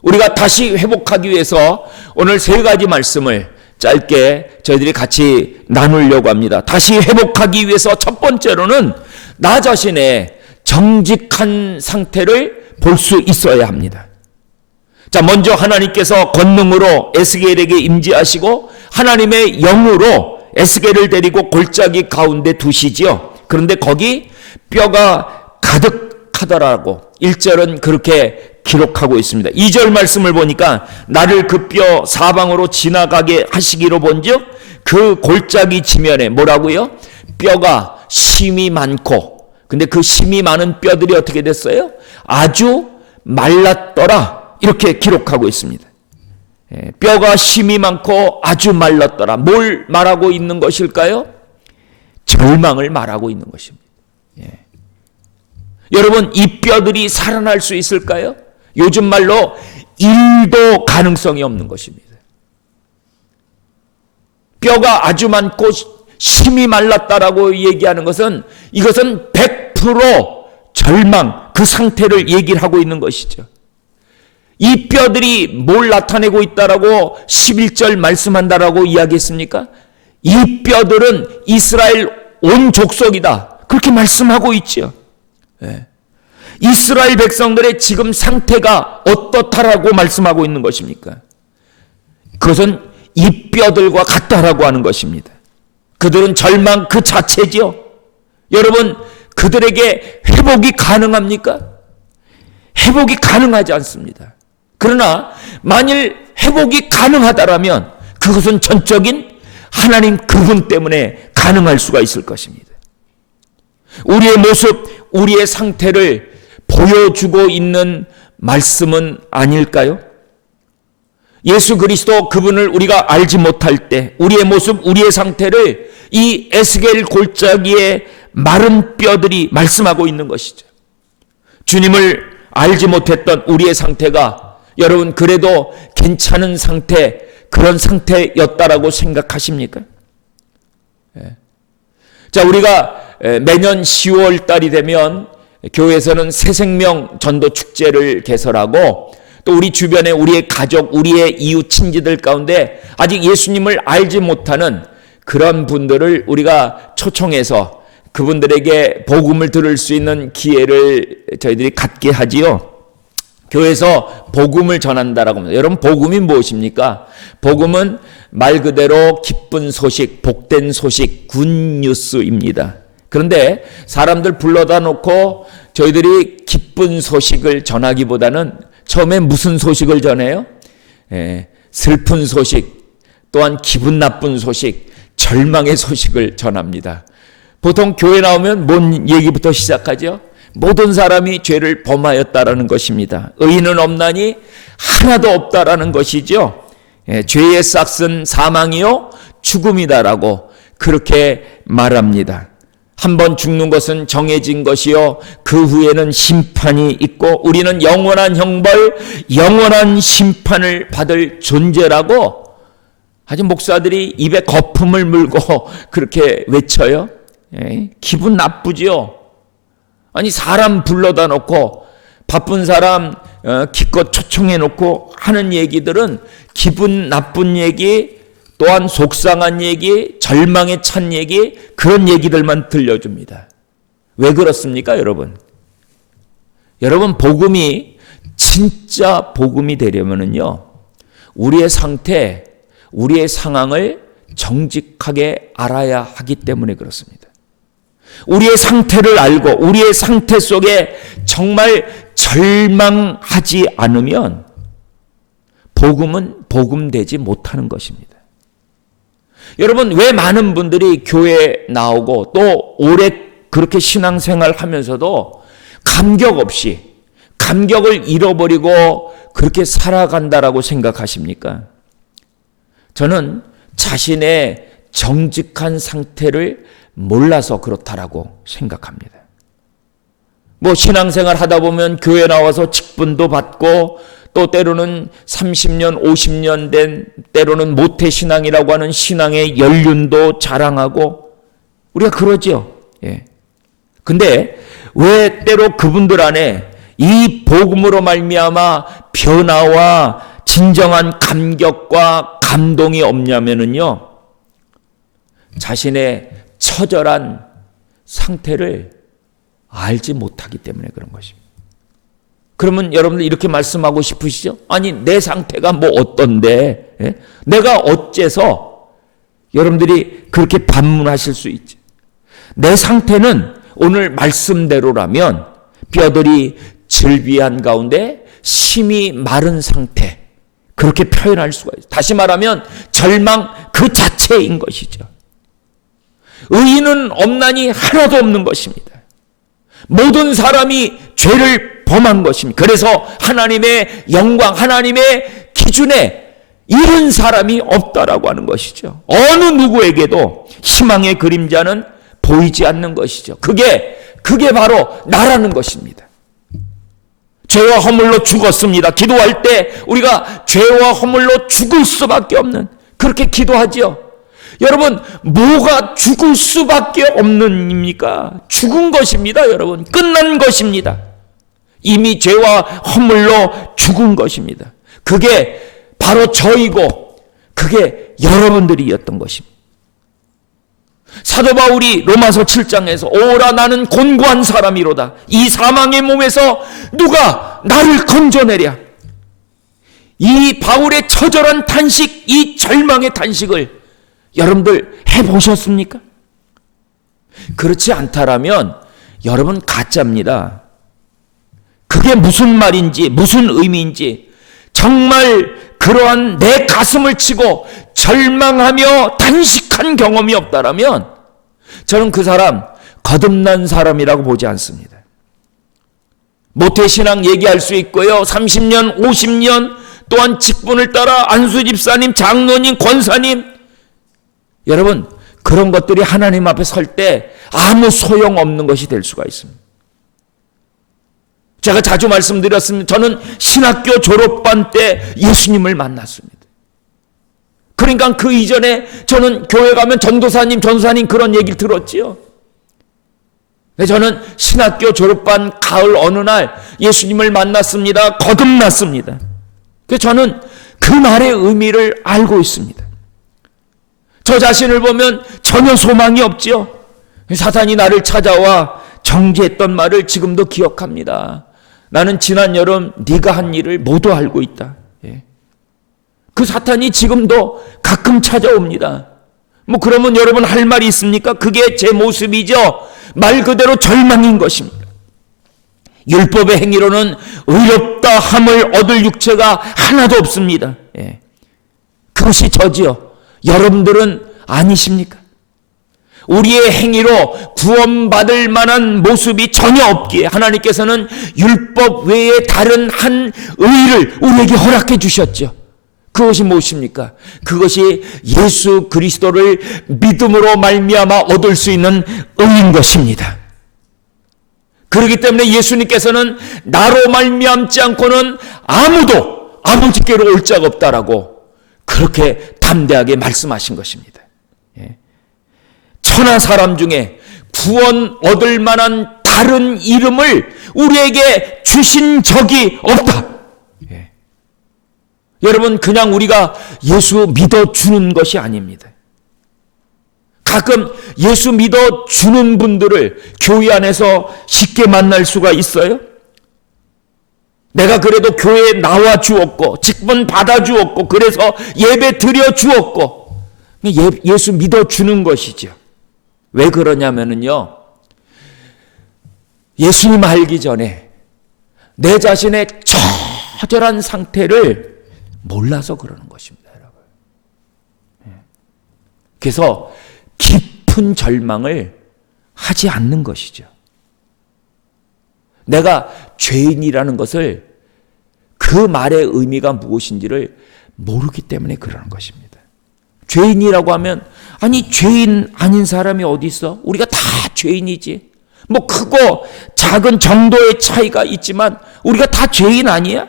우리가 다시 회복하기 위해서 오늘 세 가지 말씀을 짧게 저희들이 같이 나누려고 합니다. 다시 회복하기 위해서 첫 번째로는 나 자신의 정직한 상태를 볼 수 있어야 합니다. 자, 먼저 하나님께서 권능으로 에스겔에게 임재하시고 하나님의 영으로 에스겔을 데리고 골짜기 가운데 두시지요. 그런데 거기 뼈가 가득하더라고 1절은 그렇게 기록하고 있습니다. 2절 말씀을 보니까 나를 그 뼈 사방으로 지나가게 하시기로 본즉 그 골짜기 지면에 뭐라고요? 뼈가 심이 많고, 근데 그 심이 많은 뼈들이 어떻게 됐어요? 아주 말랐더라. 이렇게 기록하고 있습니다. 뼈가 심이 많고 아주 말랐더라. 뭘 말하고 있는 것일까요? 절망을 말하고 있는 것입니다. 여러분, 이 뼈들이 살아날 수 있을까요? 요즘 말로 1도 가능성이 없는 것입니다. 뼈가 아주 많고 심이 말랐다라고 얘기하는 것은 이것은 100% 절망, 그 상태를 얘기를 하고 있는 것이죠. 이 뼈들이 뭘 나타내고 있다라고 11절 말씀한다라고 이야기했습니까? 이 뼈들은 이스라엘 온 족속이다. 그렇게 말씀하고 있죠. 이스라엘 백성들의 지금 상태가 어떻다라고 말씀하고 있는 것입니까? 그것은 이 뼈들과 같다라고 하는 것입니다. 그들은 절망 그 자체지요. 여러분, 그들에게 회복이 가능합니까? 회복이 가능하지 않습니다. 그러나 만일 회복이 가능하다라면 그것은 전적인 하나님 그분 때문에 가능할 수가 있을 것입니다. 우리의 모습, 우리의 상태를 보여주고 있는 말씀은 아닐까요? 예수 그리스도 그분을 우리가 알지 못할 때 우리의 모습, 우리의 상태를 이 에스겔 골짜기의 마른 뼈들이 말씀하고 있는 것이죠. 주님을 알지 못했던 우리의 상태가 여러분 그래도 괜찮은 상태, 그런 상태였다라고 생각하십니까? 자, 우리가 매년 10월 달이 되면 교회에서는 새생명 전도 축제를 개설하고 또 우리 주변에 우리의 가족, 우리의 이웃 친지들 가운데 아직 예수님을 알지 못하는 그런 분들을 우리가 초청해서 그분들에게 복음을 들을 수 있는 기회를 저희들이 갖게 하지요. 교회에서 복음을 전한다라고 합니다. 여러분, 복음이 무엇입니까? 복음은 말 그대로 기쁜 소식, 복된 소식, 굿뉴스입니다. 그런데 사람들 불러다 놓고 저희들이 기쁜 소식을 전하기보다는 처음에 무슨 소식을 전해요? 슬픈 소식, 또한 기분 나쁜 소식, 절망의 소식을 전합니다. 보통 교회 나오면 뭔 얘기부터 시작하죠? 모든 사람이 죄를 범하였다라는 것입니다. 의인은 없나니 하나도 없다라는 것이죠. 죄의 싹은 사망이요 죽음이다라고 그렇게 말합니다. 한번 죽는 것은 정해진 것이요 그 후에는 심판이 있고 우리는 영원한 형벌, 영원한 심판을 받을 존재라고 아주 목사들이 입에 거품을 물고 그렇게 외쳐요. 기분 나쁘지요. 아니, 사람 불러다 놓고 바쁜 사람 기껏 초청해 놓고 하는 얘기들은 기분 나쁜 얘기, 또한 속상한 얘기, 절망에 찬 얘기, 그런 얘기들만 들려줍니다. 왜 그렇습니까, 여러분? 여러분, 복음이 진짜 복음이 되려면은요, 우리의 상태, 우리의 상황을 정직하게 알아야 하기 때문에 그렇습니다. 우리의 상태를 알고 우리의 상태 속에 정말 절망하지 않으면 복음은 복음되지 못하는 것입니다. 여러분, 왜 많은 분들이 교회에 나오고 또 오래 그렇게 신앙생활 하면서도 감격 없이 감격을 잃어버리고 그렇게 살아간다라고 생각하십니까? 저는 자신의 정직한 상태를 몰라서 그렇다라고 생각합니다. 뭐 신앙생활 하다 보면 교회 나와서 직분도 받고 또 때로는 30년, 50년 된 때로는 모태신앙이라고 하는 신앙의 연륜도 자랑하고 우리가 그러죠. 예. 근데 왜 때로 그분들 안에 이 복음으로 말미암아 변화와 진정한 감격과 감동이 없냐면은요, 자신의 처절한 상태를 알지 못하기 때문에 그런 것입니다. 그러면 여러분들 이렇게 말씀하고 싶으시죠? 아니, 내 상태가 뭐 어떤데? 예? 내가 어째서? 여러분들이 그렇게 반문하실 수 있지. 내 상태는 오늘 말씀대로라면 뼈들이 즐비한 가운데 심이 마른 상태, 그렇게 표현할 수가 있어요. 다시 말하면 절망 그 자체인 것이죠. 의인은 없나니 하나도 없는 것입니다. 모든 사람이 죄를 범한 것입니다. 그래서 하나님의 영광, 하나님의 기준에 이른 사람이 없다라고 하는 것이죠. 어느 누구에게도 희망의 그림자는 보이지 않는 것이죠. 그게 바로 나라는 것입니다. 죄와 허물로 죽었습니다. 기도할 때 우리가 죄와 허물로 죽을 수밖에 없는, 그렇게 기도하죠. 여러분, 뭐가 죽을 수밖에 없는 입니까? 죽은 것입니다, 여러분. 끝난 것입니다. 이미 죄와 허물로 죽은 것입니다. 그게 바로 저이고 그게 여러분들이었던 것입니다. 사도 바울이 로마서 7장에서 오라 나는 곤고한 사람이로다. 이 사망의 몸에서 누가 나를 건져내랴. 이 바울의 처절한 탄식, 이 절망의 탄식을 여러분들 해보셨습니까? 그렇지 않다라면 여러분 가짜입니다. 그게 무슨 말인지 무슨 의미인지 정말 그러한 내 가슴을 치고 절망하며 단식한 경험이 없다라면 저는 그 사람 거듭난 사람이라고 보지 않습니다. 모태신앙 얘기할 수 있고요. 30년, 50년 또한 직분을 따라 안수 집사님, 장로님, 권사님, 여러분 그런 것들이 하나님 앞에 설 때 아무 소용없는 것이 될 수가 있습니다. 제가 자주 말씀드렸습니다. 저는 신학교 졸업반 때 예수님을 만났습니다. 그러니까 그 이전에 저는 교회 가면 전도사님, 전사님 그런 얘기를 들었지요. 저는 신학교 졸업반 가을 어느 날 예수님을 만났습니다. 거듭났습니다. 저는 그 말의 의미를 알고 있습니다. 저 자신을 보면 전혀 소망이 없지요. 사탄이 나를 찾아와 정죄했던 말을 지금도 기억합니다. 나는 지난 여름 네가 한 일을 모두 알고 있다. 그 사탄이 지금도 가끔 찾아옵니다. 그러면 여러분 할 말이 있습니까? 그게 제 모습이죠. 말 그대로 절망인 것입니다. 율법의 행위로는 의롭다 함을 얻을 육체가 하나도 없습니다. 그것이 저지요. 여러분들은 아니십니까? 우리의 행위로 구원받을 만한 모습이 전혀 없기에 하나님께서는 율법 외에 다른 한 의를 우리에게 허락해 주셨죠. 그것이 무엇입니까? 그것이 예수 그리스도를 믿음으로 말미암아 얻을 수 있는 의인 것입니다. 그렇기 때문에 예수님께서는 나로 말미암지 않고는 아무도 아버지께로 올 자가 없다라고 그렇게 담대하게 말씀하신 것입니다. 천하 사람 중에 구원 얻을 만한 다른 이름을 우리에게 주신 적이 없다. 여러분 그냥 우리가 예수 믿어주는 것이 아닙니다. 가끔 예수 믿어주는 분들을 교회 안에서 쉽게 만날 수가 있어요. 내가 그래도 교회에 나와 주었고 직분 받아 주었고 그래서 예배 드려 주었고 예수 믿어주는 것이죠. 왜 그러냐면요, 예수님 알기 전에 내 자신의 처절한 상태를 몰라서 그러는 것입니다, 여러분. 그래서 깊은 절망을 하지 않는 것이죠. 내가 죄인이라는 것을 그 말의 의미가 무엇인지를 모르기 때문에 그러는 것입니다. 죄인이라고 하면 아니 죄인 아닌 사람이 어디 있어? 우리가 다 죄인이지. 크고 작은 정도의 차이가 있지만 우리가 다 죄인 아니야?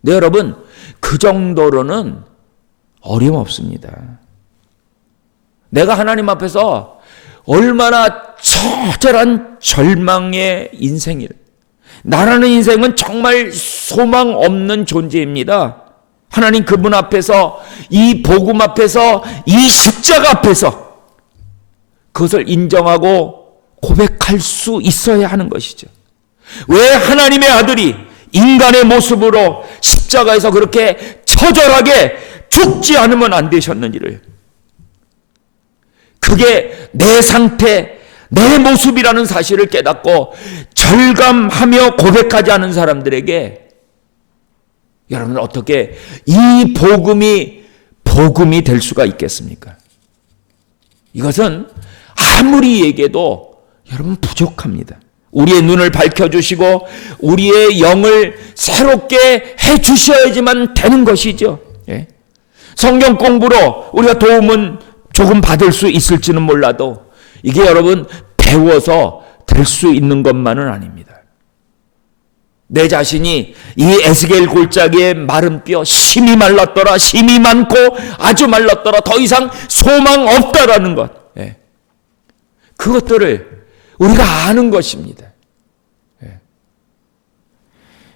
네, 여러분 그 정도로는 어림없습니다. 내가 하나님 앞에서 얼마나 처절한 절망의 인생을, 나라는 인생은 정말 소망 없는 존재입니다. 하나님 그분 앞에서, 이 복음 앞에서, 이 십자가 앞에서 그것을 인정하고 고백할 수 있어야 하는 것이죠. 왜 하나님의 아들이 인간의 모습으로 십자가에서 그렇게 처절하게 죽지 않으면 안 되셨는지를, 그게 내 상태, 내 모습이라는 사실을 깨닫고 절감하며 고백하지 않은 사람들에게 여러분 어떻게 이 복음이 될 수가 있겠습니까? 이것은 아무리 얘기해도 여러분 부족합니다. 우리의 눈을 밝혀주시고 우리의 영을 새롭게 해주셔야지만 되는 것이죠. 성경 공부로 우리가 도움은 조금 받을 수 있을지는 몰라도 이게 여러분 배워서 될 수 있는 것만은 아닙니다. 내 자신이 이 에스겔 골짜기의 마른 뼈, 심이 말랐더라, 심이 많고 아주 말랐더라, 더 이상 소망 없다라는 것, 그것들을 우리가 아는 것입니다.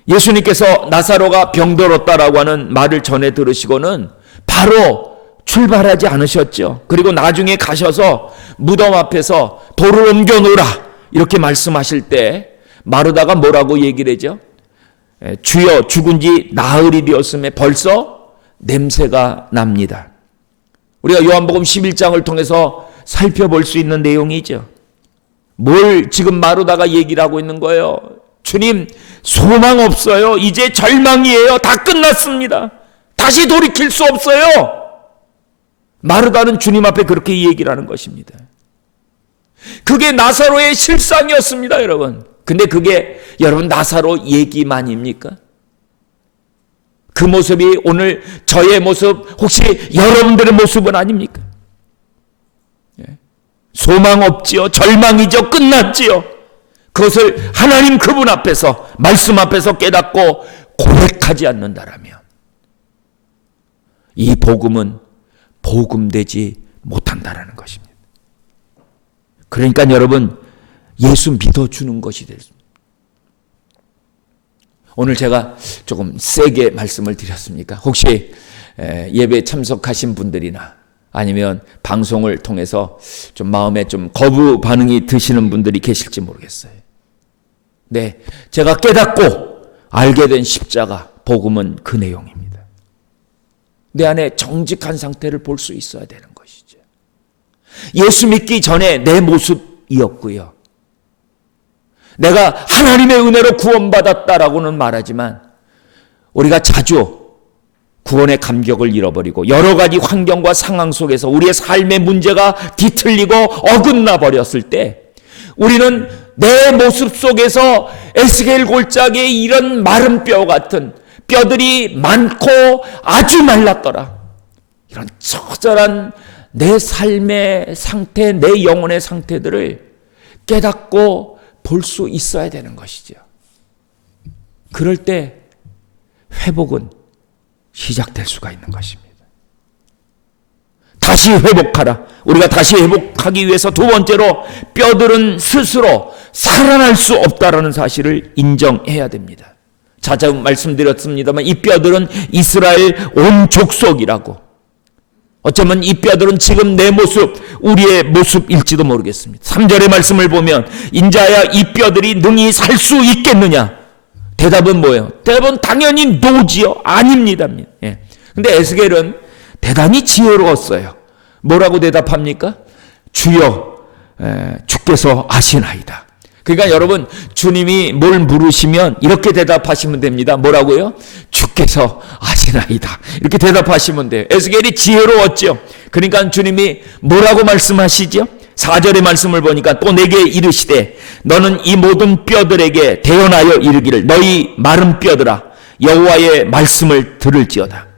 예수님께서 나사로가 병들었다라고 하는 말을 전해 들으시고는 바로 출발하지 않으셨죠. 그리고 나중에 가셔서 무덤 앞에서 돌을 옮겨 놓으라 이렇게 말씀하실 때 마르다가 뭐라고 얘기를 하죠? 주여 죽은 지 나흘이 되었음에 벌써 냄새가 납니다. 우리가 요한복음 11장을 통해서 살펴볼 수 있는 내용이죠. 뭘 지금 마르다가 얘기를 하고 있는 거예요? 주님 소망 없어요. 이제 절망이에요. 다 끝났습니다. 다시 돌이킬 수 없어요. 마르다는 주님 앞에 그렇게 얘기를 하는 것입니다. 그게 나사로의 실상이었습니다, 여러분. 근데 그게 여러분 나사로 얘기만입니까? 그 모습이 오늘 저의 모습, 혹시 여러분들의 모습은 아닙니까? 소망 없지요. 절망이죠. 끝났지요. 그것을 하나님 그분 앞에서, 말씀 앞에서 깨닫고 고백하지 않는다라면 이 복음은 복음되지 못한다라는 것입니다. 그러니까 여러분, 예수 믿어주는 것이 됐습니다. 오늘 제가 조금 세게 말씀을 드렸습니까? 혹시 예배 참석하신 분들이나 아니면 방송을 통해서 좀 마음에 좀 거부 반응이 드시는 분들이 계실지 모르겠어요. 네, 제가 깨닫고 알게 된 십자가 복음은 그 내용입니다. 내 안에 정직한 상태를 볼 수 있어야 되는 것이죠. 예수 믿기 전에 내 모습이었고요. 내가 하나님의 은혜로 구원받았다라고는 말하지만 우리가 자주 구원의 감격을 잃어버리고 여러 가지 환경과 상황 속에서 우리의 삶의 문제가 뒤틀리고 어긋나 버렸을 때 우리는 내 모습 속에서 에스겔 골짜기에 이런 마른 뼈 같은 뼈들이 많고 아주 말랐더라. 이런 처절한 내 삶의 상태, 내 영혼의 상태들을 깨닫고 볼 수 있어야 되는 것이죠. 그럴 때 회복은 시작될 수가 있는 것입니다. 다시 회복하라. 우리가 다시 회복하기 위해서 두 번째로 뼈들은 스스로 살아날 수 없다라는 사실을 인정해야 됩니다. 자주 말씀드렸습니다만 이 뼈들은 이스라엘 온 족속이라고. 어쩌면 이 뼈들은 지금 내 모습, 우리의 모습일지도 모르겠습니다. 3절의 말씀을 보면 인자야 이 뼈들이 능히 살 수 있겠느냐? 대답은 뭐예요? 대답은 당연히 노지요. 아닙니다. 예. 근데 에스겔은 대단히 지혜로웠어요. 뭐라고 대답합니까? 주여, 주께서 아시나이다. 그러니까 여러분, 주님이 뭘 물으시면 이렇게 대답하시면 됩니다. 뭐라고요? 주께서 아시나이다. 이렇게 대답하시면 돼요. 에스겔이 지혜로웠죠. 그러니까 주님이 뭐라고 말씀하시죠? 4절의 말씀을 보니까 또 내게 이르시되 너는 이 모든 뼈들에게 대언하여 이르기를 너희 마른 뼈들아 여호와의 말씀을 들을지어다.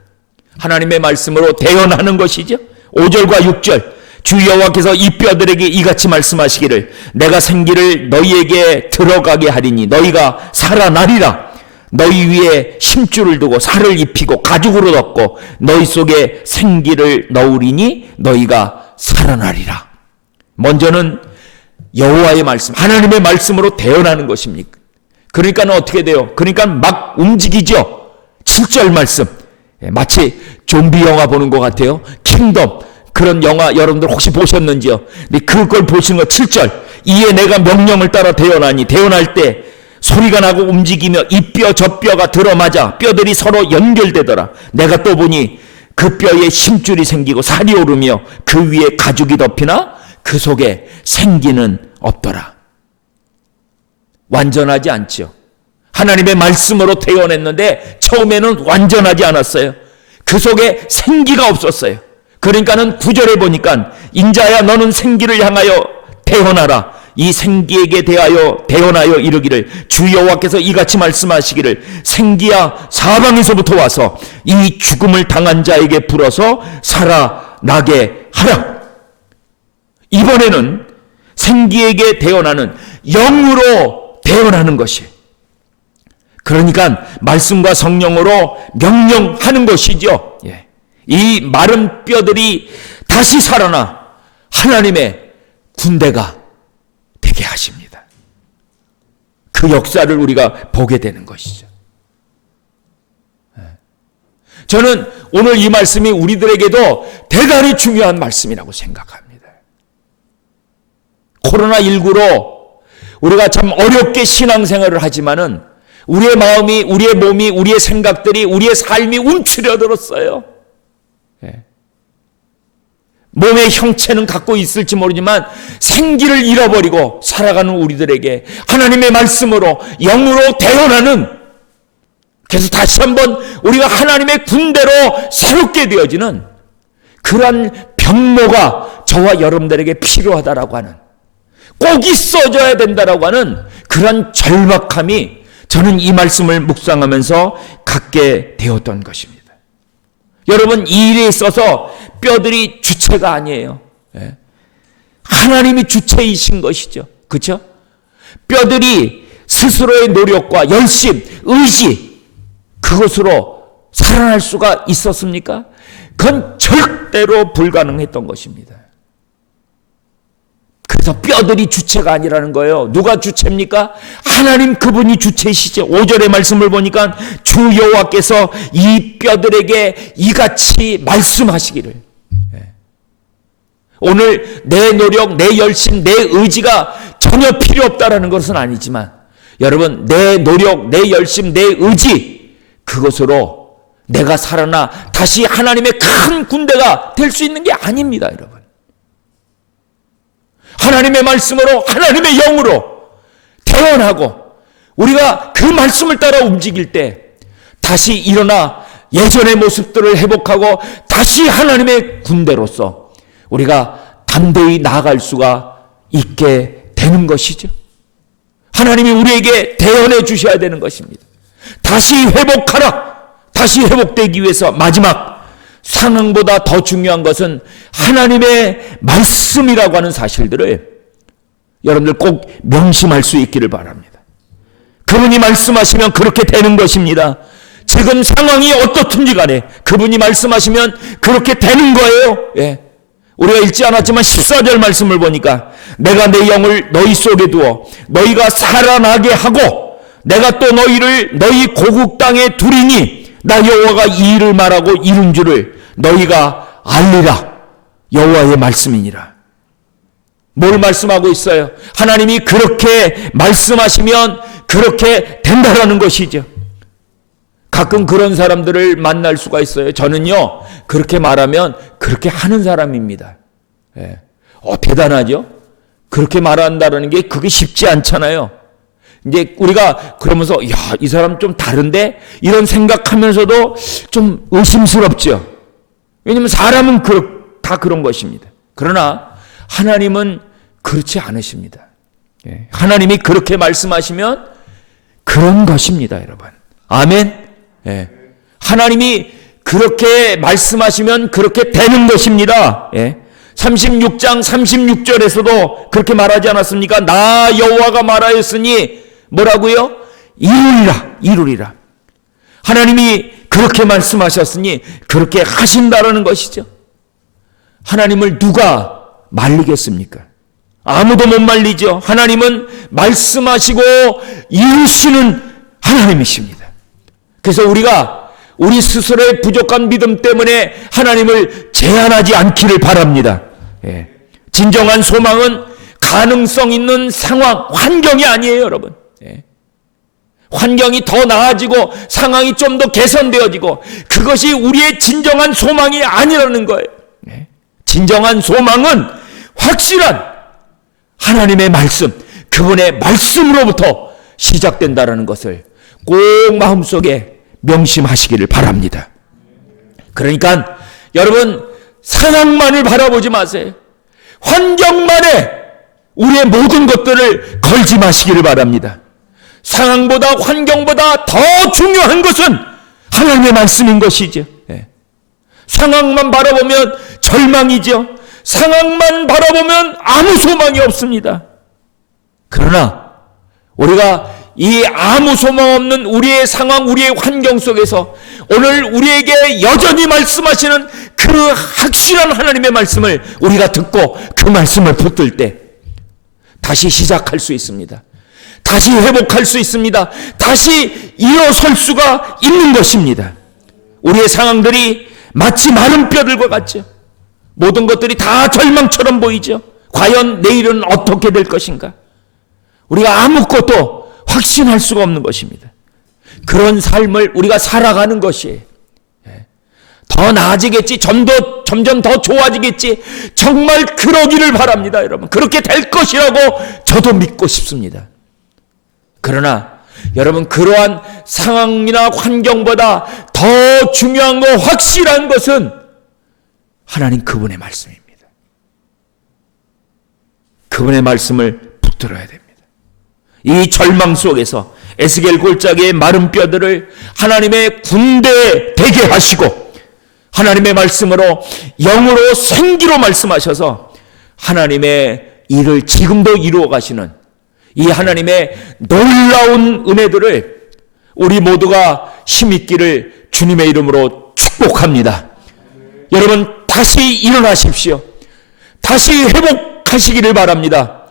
하나님의 말씀으로 대언하는 것이죠. 5절과 6절 주 여호와께서 이 뼈들에게 이같이 말씀하시기를 내가 생기를 너희에게 들어가게 하리니 너희가 살아나리라. 너희 위에 심줄을 두고 살을 입히고 가죽으로 덮고 너희 속에 생기를 넣으리니 너희가 살아나리라. 먼저는 여호와의 말씀, 하나님의 말씀으로 대언하는 것입니까? 그러니까 어떻게 돼요? 그러니까 막 움직이죠. 7절 말씀, 마치 좀비 영화 보는 것 같아요. 킹덤, 그런 영화 여러분들 혹시 보셨는지요? 근데 그걸 보시는 거 7절, 이에 내가 명령을 따라 대언하니 대언할 때 소리가 나고 움직이며 이 뼈 저 뼈가 들어맞아 뼈들이 서로 연결되더라. 내가 또 보니 그 뼈에 심줄이 생기고 살이 오르며 그 위에 가죽이 덮이나 그 속에 생기는 없더라. 완전하지 않죠. 하나님의 말씀으로 태어났는데 처음에는 완전하지 않았어요. 그 속에 생기가 없었어요. 그러니까는 9절에 보니까 인자야 너는 생기를 향하여 대언하라. 이 생기에게 대하여 대언하여 이르기를 주 여호와께서 이같이 말씀하시기를 생기야 사방에서부터 와서 이 죽음을 당한 자에게 불어서 살아나게 하라. 이번에는 생기에게 대언하는 영으로 대언하는 것이, 그러니까 말씀과 성령으로 명령하는 것이죠. 예. 이 마른 뼈들이 다시 살아나 하나님의 군대가 되게 하십니다. 그 역사를 우리가 보게 되는 것이죠. 저는 오늘 이 말씀이 우리들에게도 대단히 중요한 말씀이라고 생각합니다. 코로나19로 우리가 참 어렵게 신앙생활을 하지만은 우리의 마음이, 우리의 몸이, 우리의 생각들이, 우리의 삶이 움츠려들었어요. 몸의 형체는 갖고 있을지 모르지만 생기를 잃어버리고 살아가는 우리들에게 하나님의 말씀으로 영으로 대언하는, 그래서 다시 한번 우리가 하나님의 군대로 새롭게 되어지는 그러한 병모가 저와 여러분들에게 필요하다라고 하는, 꼭 있어져야 된다라고 하는 그런 절박함이 저는 이 말씀을 묵상하면서 갖게 되었던 것입니다. 여러분, 이 일에 있어서 뼈들이 주체가 아니에요. 하나님이 주체이신 것이죠. 그렇죠? 뼈들이 스스로의 노력과 열심, 의지, 그것으로 살아날 수가 있었습니까? 그건 절대로 불가능했던 것입니다. 그래서 뼈들이 주체가 아니라는 거예요. 누가 주체입니까? 하나님, 그분이 주체이시죠. 5절의 말씀을 보니까 주 여호와께서 이 뼈들에게 이같이 말씀하시기를. 오늘 내 노력, 내 열심, 내 의지가 전혀 필요 없다라는 것은 아니지만, 여러분, 내 노력, 내 열심, 내 의지, 그것으로 내가 살아나 다시 하나님의 큰 군대가 될 수 있는 게 아닙니다, 여러분. 하나님의 말씀으로, 하나님의 영으로 태어나고 우리가 그 말씀을 따라 움직일 때 다시 일어나 예전의 모습들을 회복하고 다시 하나님의 군대로서 우리가 담대히 나아갈 수가 있게 되는 것이죠. 하나님이 우리에게 대언해 주셔야 되는 것입니다. 다시 회복하라. 다시 회복되기 위해서 마지막 상황보다 더 중요한 것은 하나님의 말씀이라고 하는 사실들을 여러분들 꼭 명심할 수 있기를 바랍니다. 그분이 말씀하시면 그렇게 되는 것입니다. 지금 상황이 어떻든지 간에 그분이 말씀하시면 그렇게 되는 거예요. 예. 우리가 읽지 않았지만 14절 말씀을 보니까 내가 내 영을 너희 속에 두어 너희가 살아나게 하고 내가 또 너희를 너희 고국 땅에 두리니 나 여호와가 이 일을 말하고 이룬 줄을 너희가 알리라. 여호와의 말씀이니라. 뭘 말씀하고 있어요? 하나님이 그렇게 말씀하시면 그렇게 된다라는 것이죠. 가끔 그런 사람들을 만날 수가 있어요. 저는요, 그렇게 말하면 그렇게 하는 사람입니다. 예. 대단하죠? 그렇게 말한다는 게 그게 쉽지 않잖아요. 이제 우리가 그러면서 야, 이 사람 좀 다른데? 이런 생각하면서도 좀 의심스럽죠. 왜냐하면 사람은 다 그런 것입니다. 그러나 하나님은 그렇지 않으십니다. 하나님이 그렇게 말씀하시면 그런 것입니다, 여러분. 아멘. 하나님이 그렇게 말씀하시면 그렇게 되는 것입니다. 36장 36절에서도 그렇게 말하지 않았습니까? 나 여호와가 말하였으니 뭐라고요? 이루리라. 하나님이 그렇게 말씀하셨으니 그렇게 하신다라는 것이죠. 하나님을 누가 말리겠습니까? 아무도 못 말리죠. 하나님은 말씀하시고 이루시는 하나님이십니다. 그래서 우리가 우리 스스로의 부족한 믿음 때문에 하나님을 제한하지 않기를 바랍니다. 진정한 소망은 가능성 있는 상황, 환경이 아니에요, 여러분. 환경이 더 나아지고 상황이 좀 더 개선되어지고 그것이 우리의 진정한 소망이 아니라는 거예요. 진정한 소망은 확실한 하나님의 말씀, 그분의 말씀으로부터 시작된다는 것을 꼭 마음속에 명심하시기를 바랍니다. 그러니까 여러분, 상황만을 바라보지 마세요. 환경만에 우리의 모든 것들을 걸지 마시기를 바랍니다. 상황보다 환경보다 더 중요한 것은 하나님의 말씀인 것이죠. 상황만 바라보면 절망이죠. 상황만 바라보면 아무 소망이 없습니다. 그러나 우리가 이 아무 소망 없는 우리의 상황, 우리의 환경 속에서 오늘 우리에게 여전히 말씀하시는 그 확실한 하나님의 말씀을 우리가 듣고 그 말씀을 붙들 때 다시 시작할 수 있습니다. 다시 회복할 수 있습니다. 다시 일어설 수가 있는 것입니다. 우리의 상황들이 마치 마른 뼈들과 같죠. 모든 것들이 다 절망처럼 보이죠. 과연 내일은 어떻게 될 것인가? 우리가 아무것도 확신할 수가 없는 것입니다. 그런 삶을 우리가 살아가는 것이에요. 더 나아지겠지, 점점 더 좋아지겠지, 정말 그러기를 바랍니다, 여러분. 그렇게 될 것이라고 저도 믿고 싶습니다. 그러나 여러분, 그러한 상황이나 환경보다 더 중요한 거, 확실한 것은 하나님 그분의 말씀입니다. 그분의 말씀을 붙들어야 됩니다. 이 절망 속에서 에스겔 골짜기의 마른 뼈들을 하나님의 군대 되게 하시고 하나님의 말씀으로 영으로 생기로 말씀하셔서 하나님의 일을 지금도 이루어 가시는 이 하나님의 놀라운 은혜들을 우리 모두가 힘있기를 주님의 이름으로 축복합니다. 여러분 다시 일어나십시오. 다시 회복하시기를 바랍니다.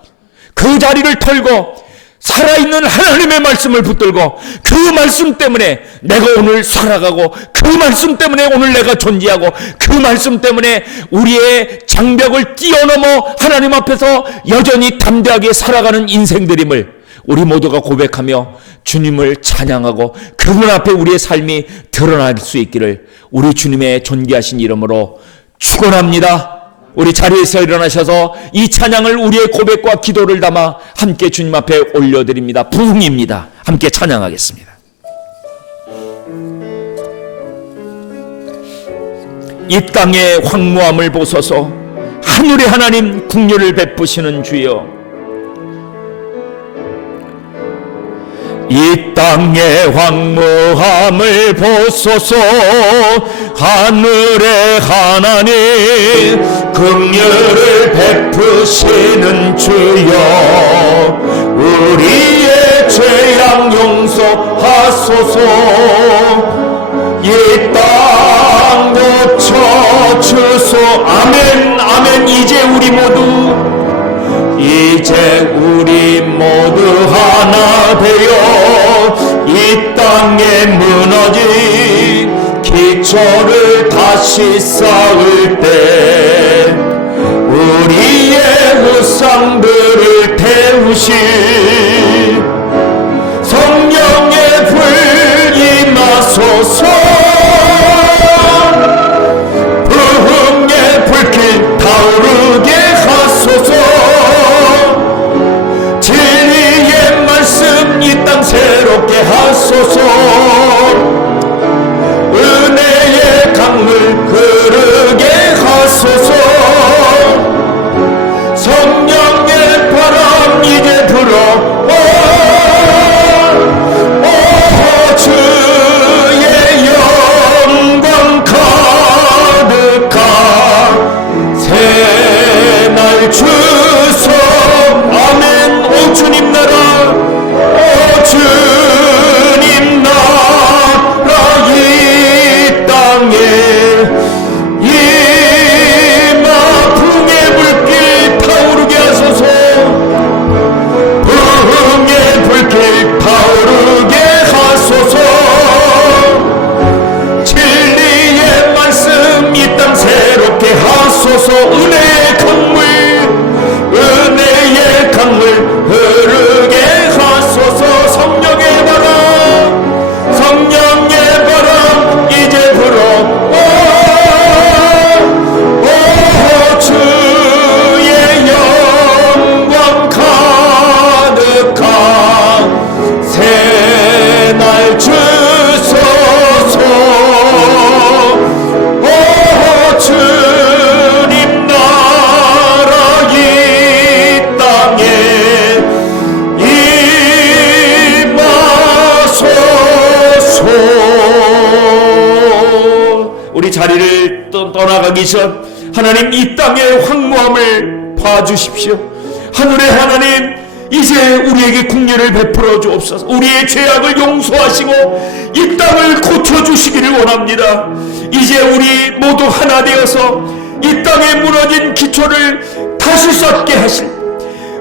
그 자리를 털고 살아있는 하나님의 말씀을 붙들고 그 말씀 때문에 내가 오늘 살아가고 그 말씀 때문에 오늘 내가 존재하고 그 말씀 때문에 우리의 장벽을 뛰어넘어 하나님 앞에서 여전히 담대하게 살아가는 인생들임을 우리 모두가 고백하며 주님을 찬양하고 그분 앞에 우리의 삶이 드러날 수 있기를 우리 주님의 존귀하신 이름으로 축원합니다. 우리 자리에서 일어나셔서 이 찬양을 우리의 고백과 기도를 담아 함께 주님 앞에 올려드립니다. 부흥입니다. 함께 찬양하겠습니다. 이 땅의 황무함을 보소서. 하늘의 하나님 긍휼을 베푸시는 주여, 이 땅의 황무함을 보소서. 하늘의 하나님 긍휼을 베푸시는 주여, 우리의 죄악 용서하소서. 이 땅 고쳐주소. 아멘 아멘. 이제 우리 모두 하나 되어 이 땅에 무너진 기초를 다시 쌓을 때 우리의 우상들을 태우실 성령의 불 임하소서. 부흥의 불길 타오르게 하소서. 진리의 말씀 이 땅 새롭게 하소서. 은혜의 강물 흐르게 하소서. 성령의 바람 이제 불어 주의 영광 가득한 새날 주소. 아멘. 오 주님 나라, 오 주님 나라 이 땅에 임하. 풍의 불길 타오르게 하소서. 부흥의 불길 타오르게 하소서. 진리의 말씀 이 땅 새롭게 하소서. 은혜의 강물, 은혜의 강물 흐르게 하소서. 성령의 바람, 성령의 바람 이제 불어 주의 영광 가득한 새날 주소서. 주님 나라 이 땅에 임하소서. 우리 자리를 떠나가기 전 하나님 이 땅의 황무함을 봐주십시오. 하늘의 하나님 이제 우리에게 긍휼을 베풀어 주옵소서. 우리의 죄악을 용서하시고 이 땅을 고쳐주시기를 원합니다. 이제 우리 모두 하나 되어서 이 땅에 무너진 기초를 다시 쌓게 하실,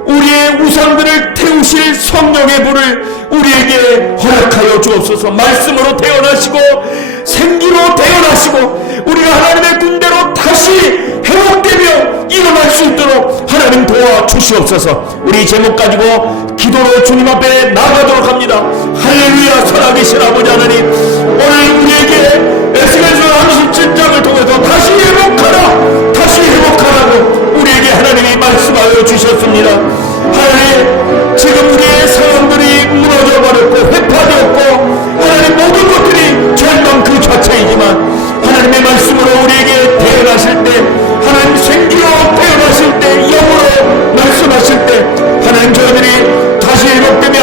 우리의 우상들을 태우실 성령의 불을 우리에게 허락하여 주옵소서. 말씀으로 태어나시고 생기로 태어나시고 우리가 하나님의 군대로 다시 회복되며 일어날 수 있도록 하나님 도와주시옵소서. 우리 제목 가지고 기도로 주님 앞에 나가도록 합니다. 할렐루야. 살아계신 아버지 하나님, 오늘 우리에게 에스겔서 37장을 통해서 다시 회복하라, 다시 회복하라고 우리에게 하나님이 말씀하여 주셨습니다. 하나님, 지금 우리의 상황들이 무너져 버렸고 회파되었고 하나님 모든 것들이 절망 그 자체이지만 하나님의 말씀으로 우리에게 태어나실 때, 하나님 생기로 태어나실 때, 영으로 말씀하실 때 하나님 저희들이 다시 회복되며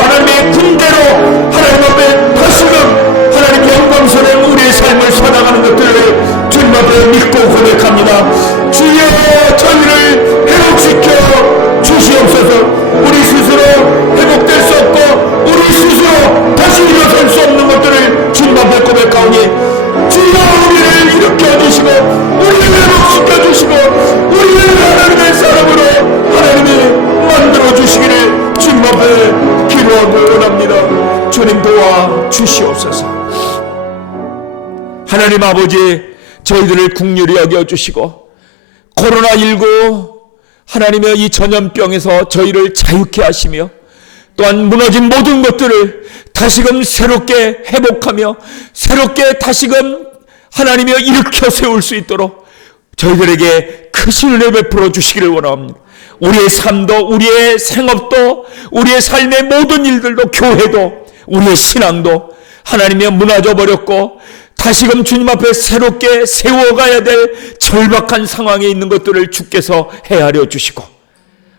기도하고 원합니다. 주님 도와 주시옵소서. 하나님 아버지, 저희들을 긍휼히 여겨주시고 코로나19 하나님의 이 전염병에서 저희를 자유케 하시며 또한 무너진 모든 것들을 다시금 새롭게 회복하며 새롭게 다시금 하나님이여 일으켜 세울 수 있도록 저희들에게 크신 은혜 베풀어 주시기를 원합니다. 우리의 삶도, 우리의 생업도, 우리의 삶의 모든 일들도, 교회도, 우리의 신앙도 하나님이여 무너져 버렸고 다시금 주님 앞에 새롭게 세워가야 될 절박한 상황에 있는 것들을 주께서 헤아려 주시고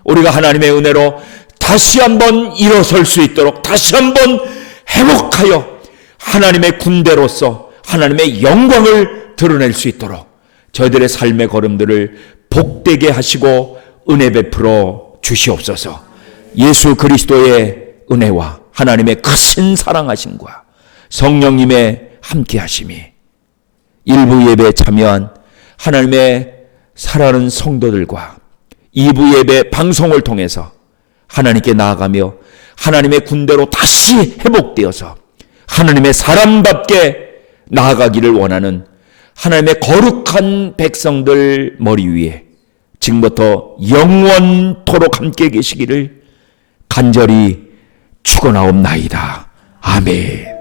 우리가 하나님의 은혜로 다시 한번 일어설 수 있도록 다시 한번 회복하여 하나님의 군대로서 하나님의 영광을 드러낼 수 있도록 저희들의 삶의 걸음들을 복되게 하시고 은혜 베풀어 주시옵소서. 예수 그리스도의 은혜와 하나님의 크신 사랑하심과 성령님의 함께 하심이 일부 예배에 참여한 하나님의 사랑하는 성도들과 2부 예배 방송을 통해서 하나님께 나아가며 하나님의 군대로 다시 회복되어서 하나님의 사람답게 나아가기를 원하는 하나님의 거룩한 백성들 머리 위에 지금부터 영원토록 함께 계시기를 간절히 축원하옵나이다. 아멘.